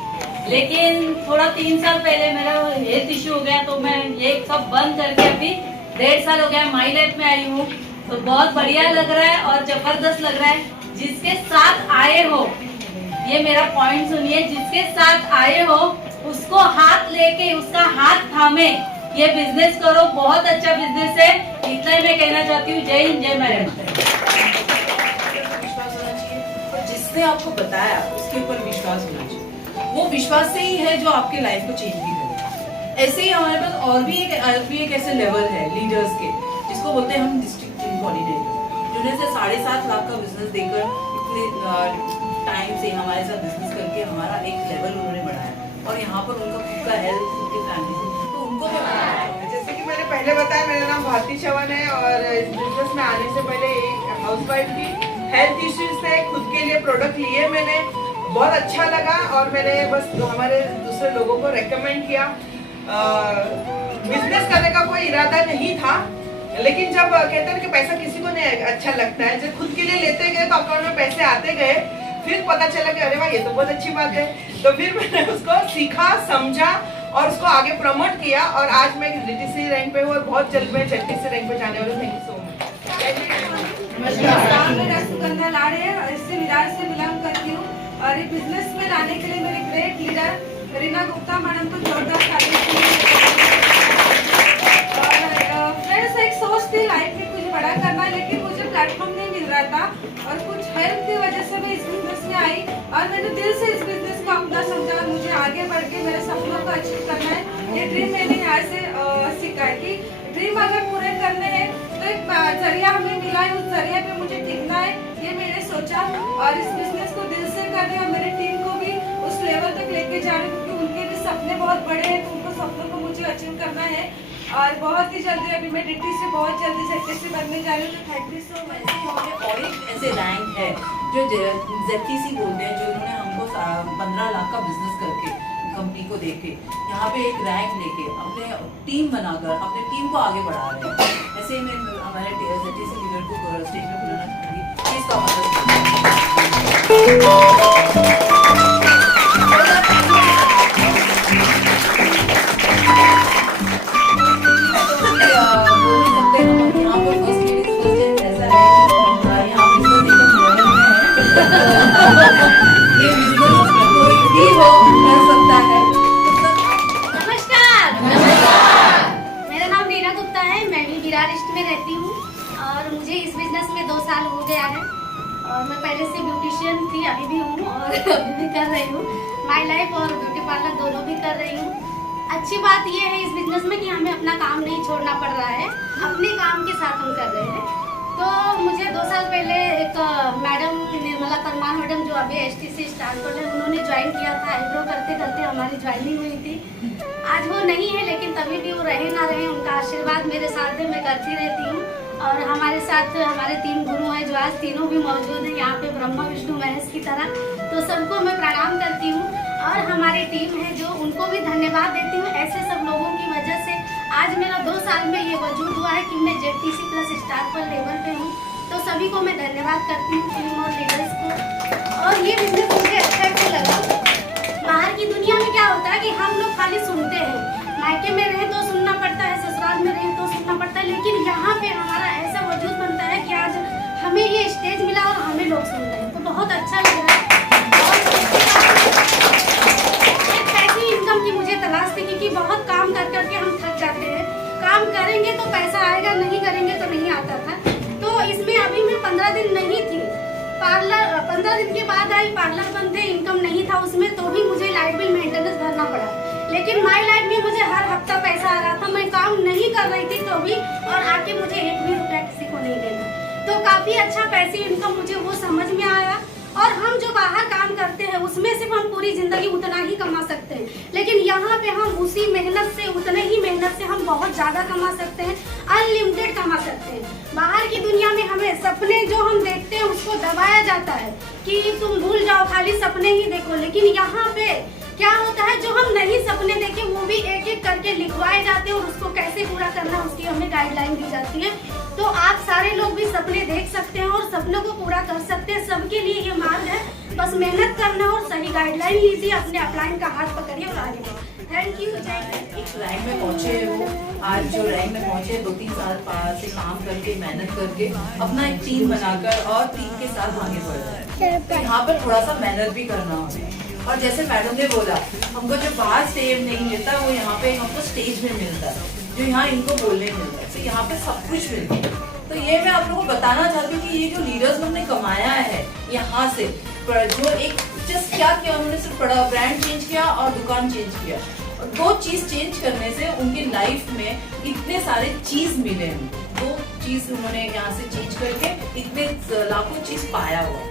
लेकिन थोड़ा 3 साल पहले मेरा हेल्थ इश्यू हो गया तो मैं ये सब बंद करके अभी 1.5 साल हो गया माई लाइफ में आई हूँ। तो बहुत बढ़िया लग रहा है और जबरदस्त लग रहा है। जिसके साथ आए हो, ये मेरा पॉइंट सुनिए, जिसके साथ आए हो उसको हाथ लेके उसका हाथ थामे ये बिजनेस करो, बहुत अच्छा बिजनेस है। इतना ही मैं कहना चाहती हूँ। जय हिंद जय मैडम। विश्वास होना चाहिए और जिसने आपको बताया उसके ऊपर विश्वास होना चाहिए। वो विश्वास से ही है जो आपके लाइफ को चेंज भी करेगा। ऐसे ही हमारे पास और भी एक ऐसे लेवल है लीडर्स के, जिसको बोलते हैं हम डिस्ट्रिक्ट टीम कोऑर्डिनेटर, जिन्हें से 7.5 लाख का बिजनेस देकर इतने टाइम से हमारे साथ बिजनेस करके हमारा एक लेवल उन्होंने बढ़ाया और यहाँ पर उनका खुद का हेल्थ, उनकी फैमिली, तो उनको जैसे कि मैंने पहले बताया, मेरा नाम भारती चौहान है और इस बिजनेस में आने से पहले एक हाउसवाइफ थी। हेल्थ इश्यूज थे, खुद के लिए प्रोडक्ट लिए मैंने, बहुत अच्छा लगा और मैंने बस हमारे दूसरे लोगों को रेकमेंड किया। बिजनेस करने का कोई इरादा नहीं था, लेकिन जब कहते हैं कि पैसा किसी को नहीं अच्छा लगता है, जब खुद के लिए लेते गए तो अकाउंट में पैसे आते गए, फिर पता चला कि अरे वाह ये तो बहुत अच्छी बात है। तो फिर मैंने उसको सीखा, समझा और उसको आगे प्रमोट किया और आज मैं डीटीसी रैंक पे हूँ और बहुत जल्द मैं ZTC रैंक पे जाने वाली हूँ। Thank you so much. नमस्कार, मेरा सुगंधा लाड़े है और इससे विरार से बिलोंग करती हूँ और ये बिजनेस में लाने के लिए मेरे great leader Reena Gupta madam को जोरदार तालियां। और फ्रेंड्स, एक सोच थी लाइफ में कुछ बड़ा करना, लेकिन मुझे प्लेटफॉर्म नहीं मिल रहा था और कुछ हेल्प की वजह से मैं इस बिजनेस में आई और मैंने दिल से इस बिजनेस को अपना समझा। मुझे आगे बढ़ के मेरे सपनों को अचीव करना है। ये ड्रीम मैंने यहाँ से सीखा है कि ड्रीम अगर पूरे करने हैं तो एक जरिया हमें मिला है, उस जरिया पे मुझे टिकना है, ये मैंने सोचा और इस बिजनेस को दिल से करने और मेरी टीम को भी उस लेवल तक लेके जाने, क्योंकि उनके भी सपने बहुत बड़े हैं तो उनको सपनों को मुझे अचीव करना है। और बहुत ही जल्दी अभी मैं डिटी से बहुत जल्दी ZTC बनने जा रही हूँ। तो थैंक यू सो मच। हमारे और एक ऐसे रैंक है जो ZTC बोलते हैं, जो उन्होंने हमको 15 लाख का बिजनेस करके कंपनी को देके यहाँ पे एक रैंक लेके अपने टीम बनाकर अपने टीम को आगे बढ़ा रहे हैं। ऐसे ही मैं हमारे ZTC लीडर को स्टेज में बुलाना चाहूँगी। इसका में रहती हूँ और मुझे इस बिजनेस में 2 साल हो गया है और मैं पहले से ब्यूटिशियन थी, अभी भी हूँ और अभी भी कर रही हूँ। माई लाइफ और ब्यूटी पार्लर दोनों भी कर रही हूँ। अच्छी बात यह है इस बिजनेस में कि हमें अपना काम नहीं छोड़ना पड़ रहा है, अपने काम के साथ हम कर रहे हैं। तो मुझे 2 साल पहले एक मैडम निर्मला परमार मैडम जो अभी HTC स्टार्ट कर रहे हैं, उन्होंने ज्वाइन किया था। आईब्रो करते करते हमारी ज्वाइनिंग हुई थी। आज वो नहीं है, लेकिन तभी भी वो रहे ना रहे, उनका आशीर्वाद मेरे साथ है, मैं करती रहती हूँ। और हमारे साथ हमारे 3 गुरु हैं जो आज तीनों भी मौजूद हैं यहाँ पे, ब्रह्मा विष्णु महेश की तरह। तो सबको मैं प्रणाम करती हूँ और हमारी टीम है जो, उनको भी धन्यवाद देती हूँ। ऐसे सब लोगों की वजह से आज मेरा 2 साल में ये वजूद हुआ है कि मैं ZTC प्लस स्टार पर लेवल पे हूँ। तो सभी को मैं धन्यवाद करती हूँ, टीम और लीडर्स को। और ये बिजनेस मुझे अच्छा भी लगा। बाहर की दुनिया में क्या होता है कि हम लोग खाली सुनते हैं, मायके में रहे तो सुनना पड़ता है, ससुराल में रहे तो सुनना पड़ता है, लेकिन यहाँ पे हमारा ऐसा वजूद बनता है कि आज हमें ये स्टेज मिला और हमें लोग सुन रहे हैं, तो बहुत अच्छा लग रहा है। एक ऐसी इनकम की मुझे तलाश थी, क्योंकि बहुत काम कर करके हम थक जाते हैं। काम करेंगे तो पैसा आएगा, नहीं करेंगे तो नहीं आता था। तो तो इसमें अभी मैं 15 दिन नहीं थी, पार्लर 15 दिन के बाद आई, पार्लर बंद थे, इनकम नहीं था उसमें, तो भी मुझे लाइट बिल मेंटेनेंस भरना पड़ा। लेकिन माई लाइफ में मुझे हर हफ्ता पैसा आ रहा था, मैं काम नहीं कर रही थी तो भी, और आके मुझे 1 भी रुपया किसी को नहीं देना। तो काफी अच्छा पैसे इनकम मुझे वो समझ में आया। और हम जो बाहर काम करते हैं उसमें सिर्फ हम पूरी जिंदगी उतना ही कमा सकते हैं, लेकिन यहाँ पे हम उसी मेहनत से, उतने ही मेहनत से हम बहुत ज्यादा कमा सकते हैं, अनलिमिटेड कमा सकते हैं। बाहर की दुनिया में हमें सपने जो हम देखते हैं उसको दबाया जाता है कि तुम भूल जाओ, खाली सपने ही देखो। लेकिन यहाँ पे क्या होता है, जो हम नहीं सपने देखे वो भी एक एक करके लिखवाए जाते हैं और उसको कैसे पूरा करना उसकी हमें गाइडलाइन दी जाती है। तो आप सारे लोग भी सपने देख सकते हैं और सपनों को पूरा कर सकते हैं। सबके लिए ये मार्ग है, बस मेहनत करना और सही गाइडलाइन लीजिए, अपने अपलाइन का हाथ पकड़िए और आगे बढ़िए। Thank you. इस रैंक में पहुंचे वो, आज जो रैंक में पहुंचे 2-3 साल से काम करके, मेहनत करके, अपना एक टीम बनाकर और टीम के साथ आगे बढ़ रहे हैं। तो यहाँ पर थोड़ा सा मेहनत भी करना होगा। और जैसे मैडम ने बोला, हमको जो बाहर स्टेज नहीं मिलता वो यहाँ पे हमको स्टेज में मिलता है, जो यहाँ इनको बोलने मिलता है। तो यहाँ पे सब कुछ मिलता है। तो ये मैं आप लोगों को बताना चाहती हूँ कि ये जो लीडर्स हमने कमाया है यहाँ से, जो एक जस्ट क्या किया उन्होंने, सिर्फ ब्रांड चेंज किया और दुकान चेंज किया, और 2 चीज चेंज करने से उनकी लाइफ में इतने सारे चीज मिले हैं। 2 चीज उन्होंने यहाँ से चेंज करके इतने लाखों चीज पाया हुआ।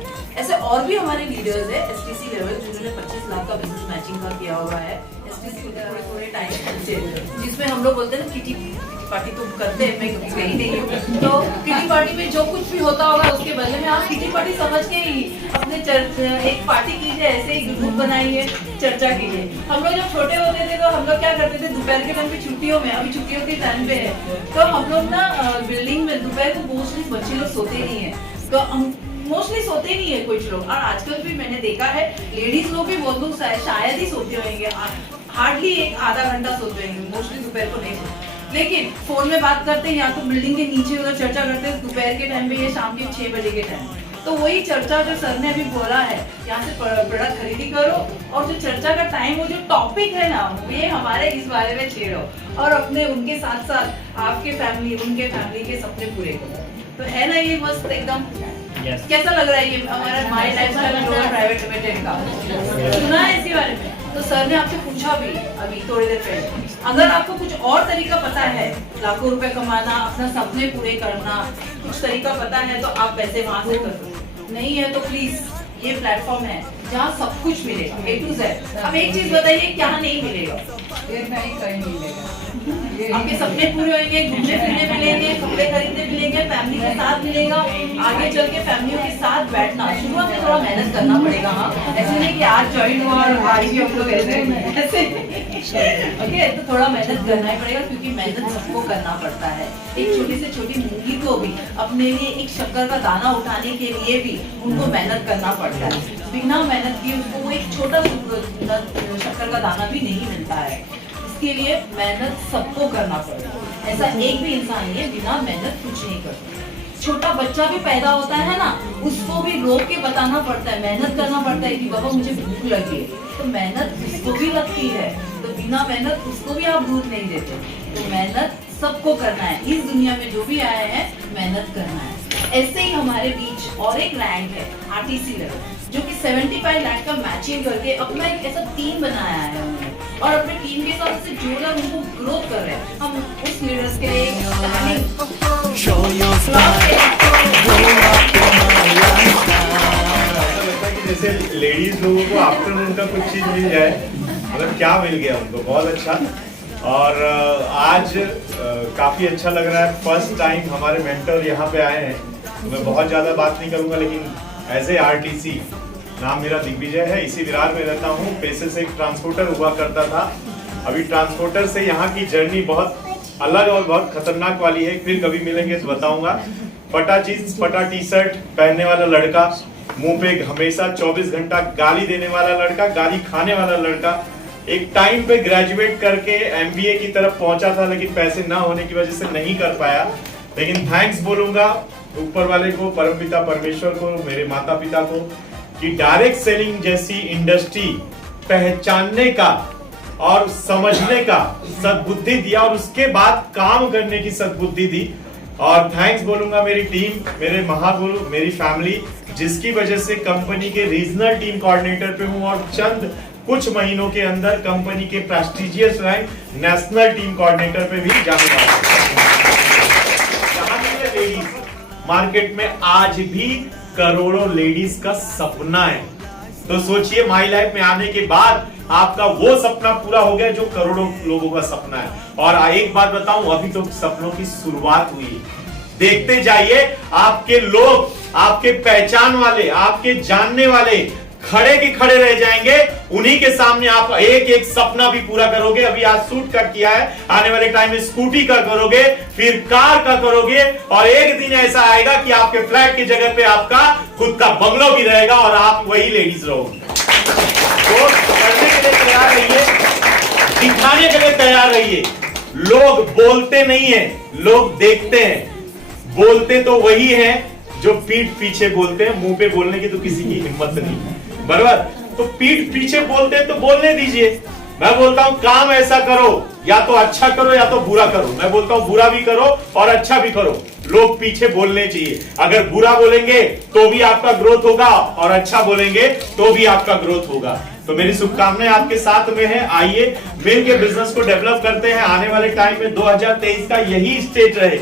ऐसे और भी हमारे लीडर्स है STC लेवल, जिन्होंने 25 लाख का बिजनेस मैचिंग का किया हुआ है। STC थोड़े टाइम से, जिसमें हम लोग बोलते हैं ना किटी पार्टी तो करते हैं, मैं कभी गई नहीं हूँ। तो किटी पार्टी में जो कुछ भी होता होगा उसके बदले में आप किटी पार्टी समझ के ही अपने एक पार्टी कीजिए, ऐसे ही ग्रुप बनाइए, चर्चा कीजिए। हम लोग जब छोटे होते थे तो हम लोग क्या करते थे, दोपहर के टाइम पे छुट्टियों में, अभी छुट्टियों के टाइम पे है, तो हम लोग ना बिल्डिंग में दोपहर को मोस्टली बच्चे लोग सोते नहीं है, तो हम मोस्टली सोते नहीं है कुछ लोग। और आजकल भी मैंने देखा है लेडीज लोग भी बहुत लोग शायद ही सोते होंगे, हार्डली 1-आधा घंटा सोते होंगे, मोस्टली दोपहर को नहीं सोते। लेकिन फोन में बात करते हैं या तो बिल्डिंग के नीचे उधर चर्चा करते हैं दोपहर के टाइम पे या शाम के 6 बजे के टाइम। तो वही चर्चा जो सर ने अभी बोला है, यहाँ से प्रोडक्ट खरीदी करो, और जो चर्चा का टाइम, वो जो टॉपिक है ना, ये हमारे इस बारे में छेड़ो और अपने उनके साथ साथ आपके फैमिली, उनके फैमिली के सपने पूरे करो। तो है ना ये मस्त एकदम। कैसा लग रहा है ये हमारा माई लाइफस्टाइल प्राइवेट लिमिटेड का? सुना है इसके बारे में? तो सर ने आपसे पूछा भी अभी थोड़ी देर पहले, अगर आपको कुछ और तरीका पता है लाखों रुपए कमाना, अपना सपने पूरे करना, कुछ तरीका पता है तो आप पैसे वहां से करो। नहीं है तो प्लीज ये प्लेटफॉर्म है जहाँ सब कुछ मिलेगा, A to Z। अब एक चीज बताइए, क्या नहीं मिलेगा? कहीं मिलेगा। आपके सपने पूरे होंगे, घूमने फिरने मिलेंगे, कपड़े खरीदने मिलेंगे, फैमिली के साथ मिलेगा, आगे चल के फैमिलियों के साथ बैठना। शुरुआत में थोड़ा मेहनत करना पड़ेगा, हाँ, ऐसे नहीं कि आज ज्वाइन हुआ और आज ही हम लोग ऐसे ओके। तो थोड़ा मेहनत करना ही पड़ेगा, क्योंकि मेहनत सबको करना पड़ता है। एक छोटी से छोटी मूंगी को भी अपने लिए एक शक्कर का दाना उठाने के लिए भी उनको मेहनत करना पड़ता है। बिना मेहनत किए उसको वो एक छोटा शक्कर का दाना भी नहीं मिलता है। इसके लिए मेहनत सबको करना पड़ेगा। ऐसा एक भी इंसान नहीं है बिना मेहनत कुछ नहीं करता। छोटा बच्चा भी पैदा होता है ना, उसको भी रोक के बताना पड़ता है, मेहनत करना पड़ता है कि बाबा मुझे भूख लगी है, तो मेहनत उसको भी लगती है। तो बिना मेहनत उसको भी आप दूध नहीं देते। तो मेहनत सबको करना है, इस दुनिया में जो भी आए हैं मेहनत करना है। ऐसे ही हमारे बीच और एक रैंक है RTC लेवल, जो कि 75 लाख का मैचिंग करके अपना एक ऐसा टीम बनाया है उन्होंने, और अपने टीम के साथ से जो लोग उनको ग्रोथ कर रहे हैं, हम उस लीडर्स के जैसे लेडीज लोगों को आफ्टरनून का कुछ चीज मिल जाए, मतलब क्या मिल गया उनको, बहुत अच्छा। और आज काफी अच्छा लग रहा है, फर्स्ट टाइम हमारे मेंटर यहाँ पे आए हैं। तो मैं बहुत ज्यादा बात नहीं करूंगा, लेकिन एज ए RTC, नाम मेरा दिग्विजय है, इसी विरार में रहता हूँ। पेशे से एक ट्रांसपोर्टर हुआ करता था, अभी ट्रांसपोर्टर से यहाँ की जर्नी बहुत अलग और बहुत खतरनाक वाली है। फिर कभी मिलेंगे तो बताऊंगा। फटा जींस, फटा टी-शर्ट पहनने वाला लड़का, मुंह पे हमेशा 24 घंटा गाली देने वाला लड़का, गाली खाने वाला लड़का, एक टाइम पे ग्रेजुएट करके MBA की तरफ पहुंचा था, लेकिन पैसे ना होने की वजह से नहीं कर पाया। लेकिन थैंक्स बोलूंगा ऊपर वाले को, परमपिता परमेश्वर को, मेरे माता पिता को, कि डायरेक्ट सेलिंग जैसी इंडस्ट्री पहचानने का और समझने का सद्बुद्धि दिया, और उसके बाद काम करने की सद्बुद्धि दी। और थैंक्स बोलूंगा मेरी टीम, मेरे महागुरु, मेरी फैमिली, जिसकी वजह से कंपनी के रीजनल टीम कोऑर्डिनेटर पे हूं और चंद कुछ महीनों के अंदर कंपनी के prestigious rank national team coordinator पे भी जाने वाला हूं। लेडीज मार्केट में आज भी करोड़ों लेडीज का सपना है, तो सोचिए माई लाइफ में आने के बाद आपका वो सपना पूरा हो गया जो करोड़ों लोगों का सपना है। और एक बात बताऊं, अभी तो सपनों की शुरुआत हुई है। देखते जाइए, आपके लोग, आपके पहचान वाले, आपके जानने वाले खड़े के खड़े रह जाएंगे, उन्हीं के सामने आप एक एक सपना भी पूरा करोगे। अभी आज सूट का किया है, आने वाले टाइम में स्कूटी का करोगे, फिर कार का करोगे, और एक दिन ऐसा आएगा कि आपके फ्लैट की जगह पे आपका खुद का बंगलो भी रहेगा और आप वही लेडीज रहोगे। तो करने के लिए तैयार रहिए, दिखाने के लिए तैयार रहिए। लोग बोलते नहीं है, लोग देखते हैं। बोलते तो वही है जो पीठ पीछे बोलते हैं, मुंह पे बोलने की तो किसी की हिम्मत नहीं, बराबर। तो पीठ पीछे बोलते हैं तो बोलने दीजिए। मैं बोलता हूं काम ऐसा करो, या तो अच्छा करो या तो बुरा करो। मैं बोलता हूं बुरा भी करो और अच्छा भी करो। लोग पीछे बोलने चाहिए। अगर बुरा बोलेंगे तो भी आपका ग्रोथ होगा और अच्छा बोलेंगे तो भी आपका ग्रोथ होगा। तो मेरी शुभकामनाएं आपके साथ में है। आइए मिलकर बिजनेस को डेवलप करते हैं। आने वाले टाइम में 2023 का यही स्टेज रहे।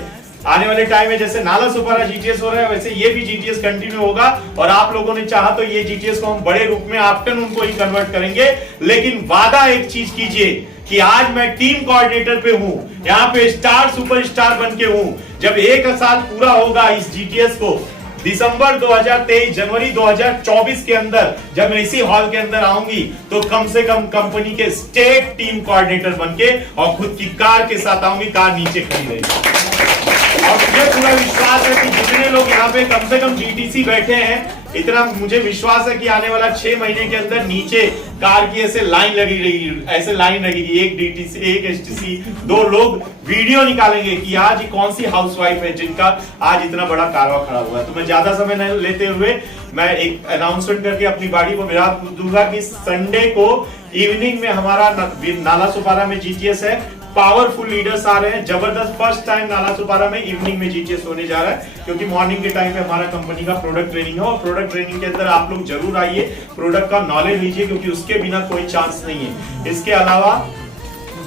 आने वाले टाइम में जैसे नाला सुपारा जीटीएस हो रहा है, वैसे ये भी जीटीएस कंटिन्यू होगा। और आप लोगों ने चाहा तो ये जीटीएस को हम बड़े रूप में आफ्टरनून को ही कन्वर्ट करेंगे। लेकिन वादा एक चीज कीजिए कि आज मैं टीम कोऑर्डिनेटर पे हूं, यहाँ पे स्टार सुपरस्टार बन के हूं। जब एक साल पूरा होगा इस जीटीएस को, दिसंबर 2023 जनवरी 2024 के अंदर जब मैं इसी हॉल के अंदर आऊंगी, तो कम से कम कंपनी के स्टेट टीम कोऑर्डिनेटर बन के और खुद की कार के साथ आऊंगी। कार नीचे खड़ी रहेगी। और मुझे पूरा विश्वास है कि जितने लोग यहाँ पे कम से कम जीटीसी बैठे हैं, इतना मुझे विश्वास है कि आने वाला 6 महीने के अंदर नीचे कार की ऐसे लाइन लगी रहेगी, ऐसे लाइन लगेगी। एक डीटीसी, एक एसटीसी, 2 लोग वीडियो निकालेंगे कि आज कौन सी हाउसवाइफ है जिनका आज इतना बड़ा कारवा खड़ा हुआ है। तो मैं ज्यादा समय नहीं लेते हुए मैं एक अनाउंसमेंट करके अपनी बाड़ी को विराट दूंगा कि संडे को इवनिंग में हमारा नाला सुपारा में जीटीएस है। पावरफुल लीडर्स आ रहे हैं, जबरदस्त। फर्स्ट टाइम नाला सुपारा में इवनिंग में जीटीएस होने जा रहा है, क्योंकि मॉर्निंग के टाइम पे हमारा कंपनी का प्रोडक्ट ट्रेनिंग है। और प्रोडक्ट ट्रेनिंग के अंदर आप लोग जरूर आइए, प्रोडक्ट का नॉलेज लीजिए, क्योंकि उसके बिना कोई चांस नहीं है। इसके अलावा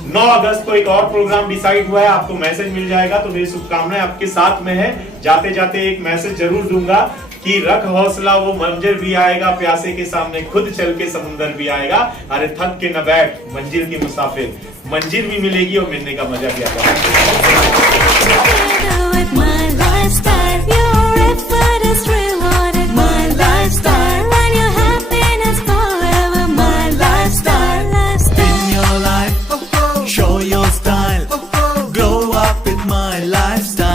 9 अगस्त को एक और प्रोग्राम डिसाइड हुआ है, आपको मैसेज मिल जाएगा। तो मेरी शुभकामनाएं आपके साथ में है। जाते जाते एक मैसेज जरूर दूंगा कि रख हौसला, वो मंजिल भी आएगा, प्यासे के सामने खुद चल के समुंदर भी आएगा। अरे थक के न बैठ मंजिल के मुसाफिर, मंजिल भी मिलेगी और मिलने का मजा भी Show your style, grow up with my lifestyle.